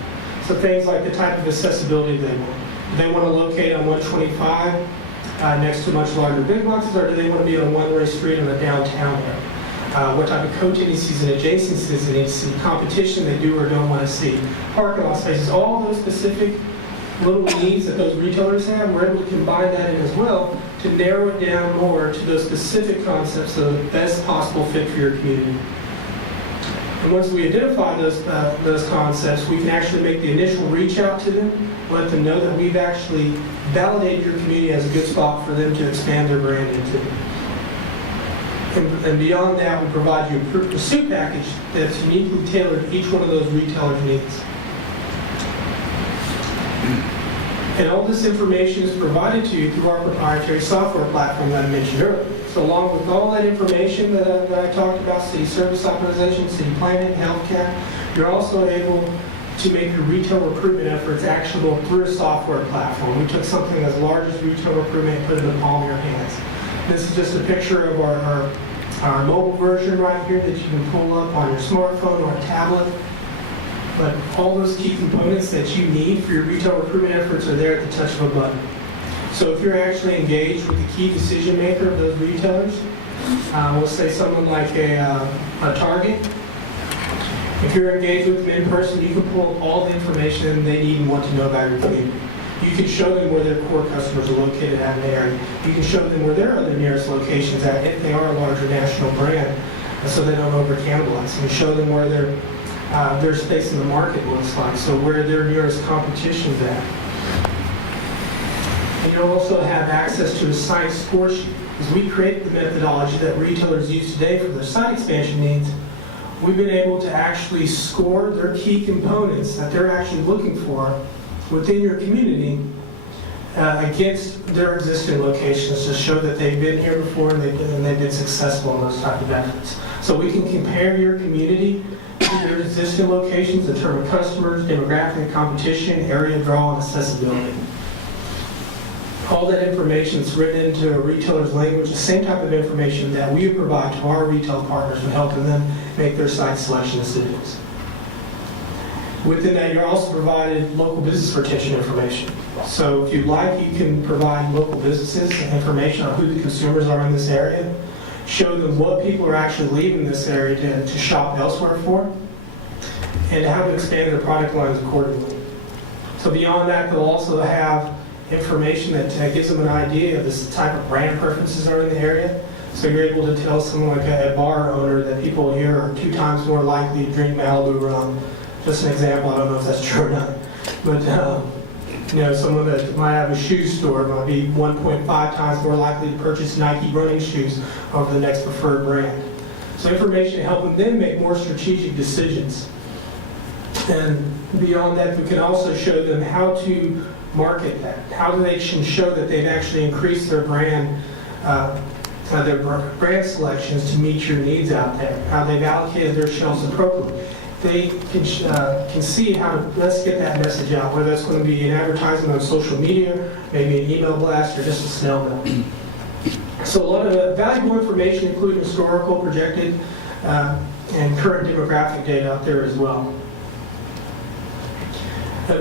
So things like the type of accessibility they want. Do they want to locate on 125 next to much larger big boxes, or do they want to be on a one-way street in the downtown area? What type of co-tenancies and adjacencies they need to see, competition they do or don't want to see, parking lot spaces, all those specific little needs that those retailers have, we're able to combine that in as well to narrow it down more to those specific concepts of the best possible fit for your community. And once we identify those concepts, we can actually make the initial reach out to them, let them know that we've actually validated your community as a good spot for them to expand their brand into. And beyond that, we provide you a pursuit package that's uniquely tailored to each one of those retailers' needs. And all this information is provided to you through our proprietary software platform that I mentioned earlier. So along with all that information that I talked about, city service optimization, city planning, healthcare, you're also able to make your retail recruitment efforts actionable through a software platform. We took something as large as retail recruitment and put it in the palm of your hands. This is just a picture of our mobile version right here that you can pull up on your smartphone or a tablet. But all those key components that you need for your retail recruitment efforts are there at the touch of a button. So if you're actually engaged with the key decision maker of those retailers, we'll say someone like a Target, if you're engaged with them in person, you can pull all the information they need and want to know about your community. You can show them where their core customers are located at in the area. You can show them where their other nearest locations are if they are a larger national brand, so they don't over-cannibalize. And show them where their space in the market looks like, so where their nearest competition's at. And you'll also have access to a site score sheet. As we create the methodology that retailers use today for their site expansion needs, we've been able to actually score their key components that they're actually looking for within your community against their existing locations to show that they've been here before and they've been successful in those type of efforts. So we can compare your community to your existing locations in terms of customers, demographic, competition, area draw, and accessibility. All that information is written into a retailer's language, the same type of information that we provide to our retail partners in helping them make their site selection decisions. Within that, you're also provided local business retention information. So if you'd like, you can provide local businesses information on who the consumers are in this area. show them what people are actually leaving this area to shop elsewhere for, and how to expand their product lines accordingly. So beyond that, they'll also have information that gives them an idea of this type of brand preferences that are in the area. So you're able to tell someone like a bar owner that people here are 2 times more likely to drink Malibu rum. Just an example, I don't know if that's true or not. But someone that might have a shoe store might be 1.5 times more likely to purchase Nike running shoes over the next preferred brand. So information helping them make more strategic decisions. And beyond that, we can also show them how to market that. How they can show that they've actually increased their brand selections to meet your needs out there. How they've allocated their shelves appropriately. They can see how to let's get that message out, whether that's going to be an advertisement on social media, maybe an email blast, or just a snail mail. So a lot of valuable information, including historical, projected, and current demographic data out there as well.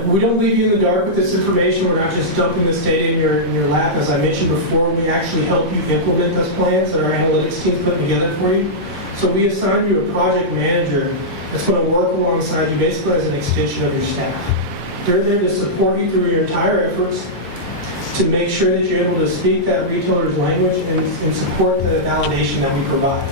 We don't leave you in the dark with this information. We're not just dumping this data in your lap. As I mentioned before, we actually help you implement those plans that our analytics team put together for you. So we assign you a project manager that's going to work alongside you basically as an extension of your staff. They're there to support you through your entire efforts to make sure that you're able to speak that retailer's language and support the validation that we provide.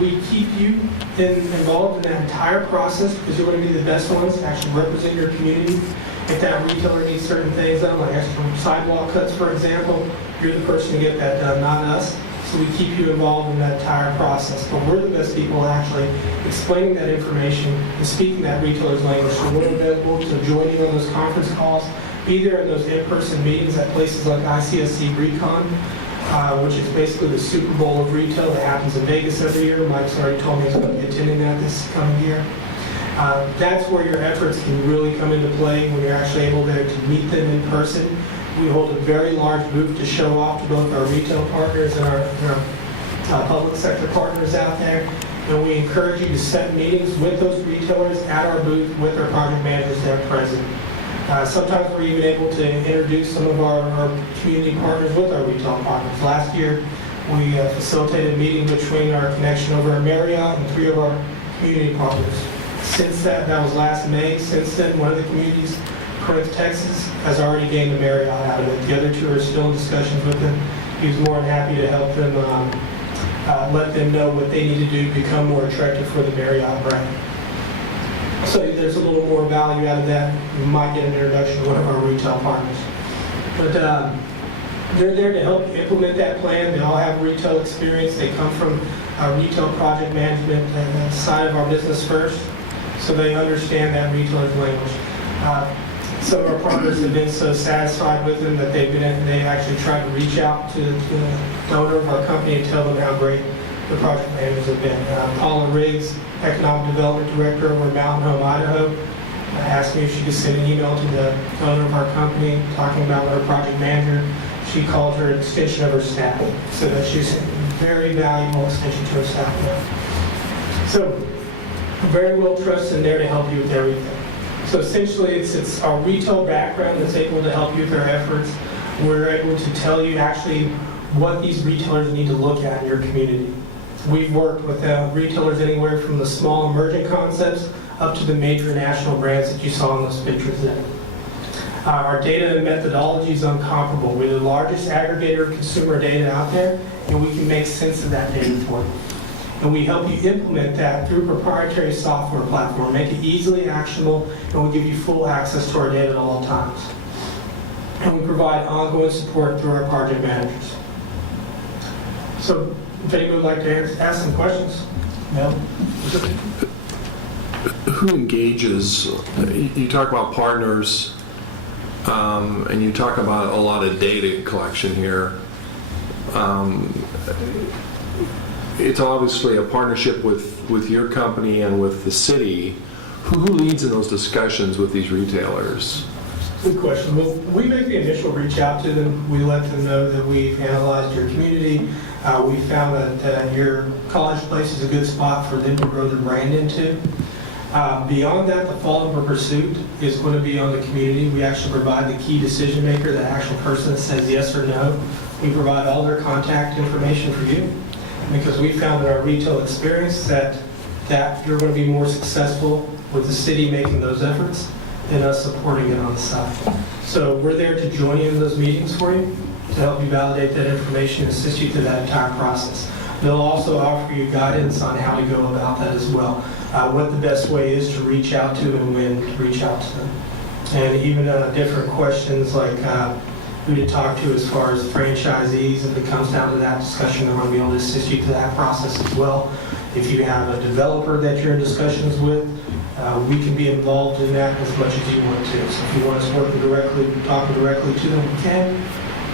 We keep you involved in that entire process because you're going to be the best ones to actually represent your community. If that retailer needs certain things done, like extra sidewalk cuts, for example, you're the person to get that done, not us. So we keep you involved in that entire process. But we're the best people actually explaining that information and speaking that retailer's language. So we're available to join you on those conference calls, be there in those in-person meetings at places like ICSC Recon, which is basically the Super Bowl of retail that happens in Vegas every year. Mike's already told me he's going to be attending that this coming year. That's where your efforts can really come into play when you're actually able to meet them in person. We hold a very large booth to show off to both our retail partners and our public sector partners out there. And we encourage you to set meetings with those retailers at our booth with our project managers that are present. Sometimes we're even able to introduce some of our community partners with our retail partners. Last year, we facilitated a meeting between our connection over at Marriott and 3 of our community partners. Since that was last May, since then, one of the communities, Corinth, Texas, has already gained the Marriott out of it. The other 2 are still in discussions with them. He was more than happy to help them, let them know what they need to do to become more attractive for the Marriott brand. So there's a little more value out of that. You might get an introduction to one of our retail partners. But they're there to help you implement that plan. They all have retail experience. They come from retail project management side of our business first, so they understand that retailer's language. Some of our partners have been so satisfied with them that they actually tried to reach out to the owner of our company and tell them how great the project managers have been. Paula Riggs, Economic Development Director over at Mountain Home, Idaho, asked me if she could send an email to the owner of our company talking about her project manager. She called her an extension of her staff, so that she's a very valuable extension to her staff now. So, very well trusted and there to help you with everything. So essentially, it's our retail background that's able to help you with our efforts. We're able to tell you actually what these retailers need to look at in your community. We've worked with retailers anywhere from the small emerging concepts up to the major national brands that you saw in those pictures there. Our data and methodology is incomparable. We're the largest aggregator of consumer data out there, and we can make sense of that data for you. And we help you implement that through a proprietary software platform, make it easily actionable, and we give you full access to our data at all times. And we provide ongoing support through our project managers. So, if anyone would like to ask some questions? No? Who engages? You talk about partners, and you talk about a lot of data collection here. It's obviously a partnership with your company and with the city. Who leads in those discussions with these retailers? Good question. Well, we make the initial reach out to them. We let them know that we've analyzed your community. We found that your College Place is a good spot for them to grow their brand into. Beyond that, the follow-up pursuit is going to be on the community. We actually provide the key decision maker, the actual person that says yes or no We provide all their contact information for you because we found in our retail experience that you're going to be more successful with the city making those efforts than us supporting it on the side. So we're there to join you in those meetings for you, to help you validate that information, assist you through that entire process. They'll also offer you guidance on how to go about that as well, what the best way is to reach out to and when to reach out to them. And even different questions like who to talk to as far as franchisees. If it comes down to that discussion, they're going to be able to assist you through that process as well. If you have a developer that you're in discussions with, we can be involved in that as much as you want to. So if you want us talking directly to them, we can,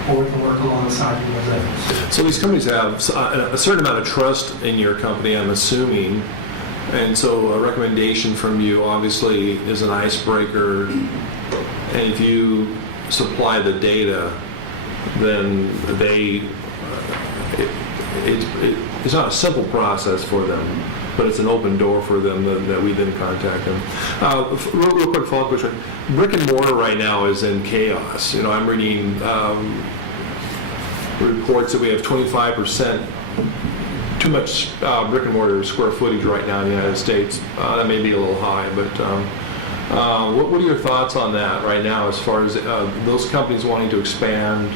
or we can work alongside you with efforts. So these companies have a certain amount of trust in your company, I'm assuming, and so a recommendation from you obviously is an icebreaker, and if you supply the data, then it's not a simple process for them, but it's an open door for them that we then contact them. Real quick follow-up question. Brick and mortar right now is in chaos. I'm reading reports that we have 25% too much brick and mortar square footage right now in the United States. That may be a little high, but what are your thoughts on that right now as far as those companies wanting to expand?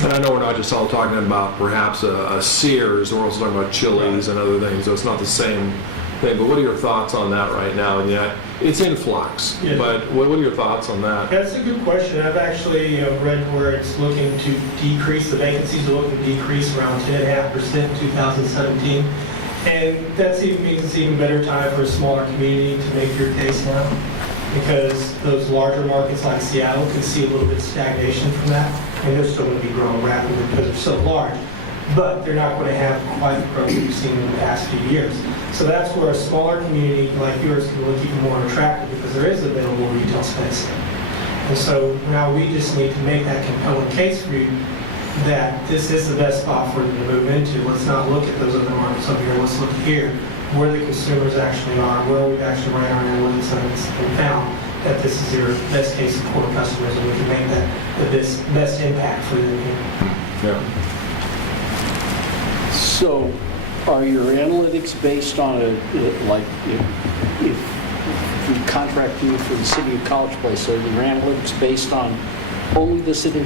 And I know we're not just all talking about perhaps a Sears, we're also talking about Chili's and other things, so it's not the same thing. But what are your thoughts on that right now? And yet, it's in flux, Yeah. but what are your thoughts on that? That's a good question. I've actually read where it's looking to decrease, the vacancies are looking to decrease around 10.5% in 2017. And that even means it's even better time for a smaller community to make your case now, because those larger markets like Seattle could see a little bit of stagnation from that, and they're still going to be growing rapidly because they're so large, but they're not going to have quite the growth we've seen in the past few years. So that's where a smaller community like yours can look even more attractive because there is available retail space. And so now we just need to make that compelling case for you that this is the best spot for them to move into. Let's not look at those other markets over here. Let's look here where the consumers actually are, where we've actually ran our analytics and found that this is your best case for customers, and we can make that the best impact for them here. Yeah. So are your analytics based on if we contract you for the city of College Place, are your analytics based on only the city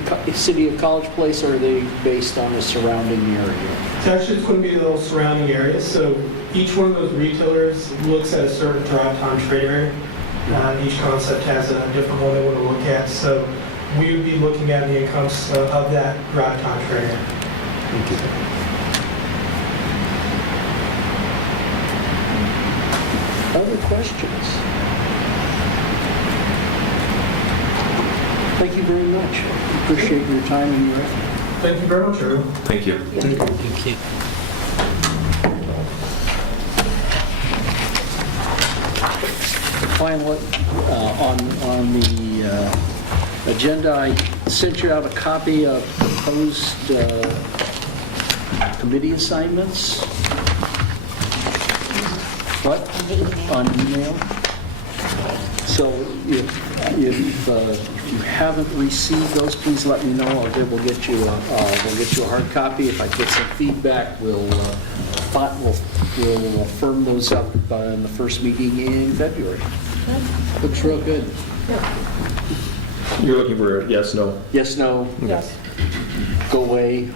of College Place, or are they based on the surrounding area? So actually, it's going to be the little surrounding areas. So each one of those retailers looks at a certain drive time trade area. Each concept has a different one they want to look at. So we would be looking at the incomes of that drive time trade area. Thank you. Other questions? Thank you very much. Appreciate your time and your effort. Thank you very much, everyone. Thank you. Thank you. Finally, on the agenda, I sent you out a copy of proposed committee assignments. What? On email. So if you haven't received those, please let me know. We'll get you a hard copy. If I get some feedback, we'll firm those up in the first meeting in February. Looks real good. You're looking for a yes, no? Yes, no? Yes. Go away.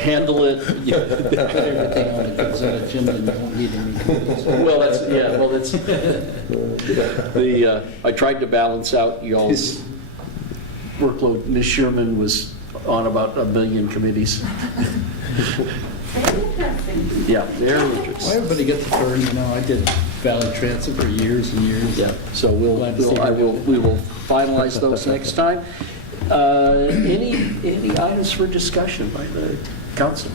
Handle it. Everything on the consent agenda and don't need any committees. Well, that's I tried to balance out y'all's workload. Ms. Sherman was on about 1 million committees. Yeah, they're Well, interesting. everybody gets a turn, I did Valley Transit for years and years. Yeah, so we will finalize those next time. Any items for discussion by the council?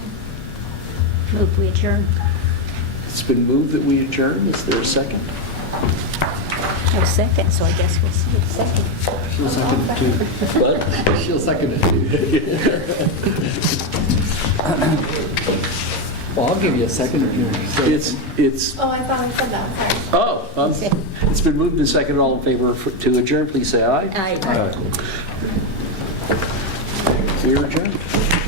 Move we adjourn. It's been moved that we adjourn. Is there a second? No second, so I guess we'll see a second. She'll second it too. What? She'll second it too. Well, I'll give you a second if you say. It's, Oh, I thought I said that, sorry. it's been moved and seconded. All in favor to adjourn, please say aye. Aye. We're adjourned.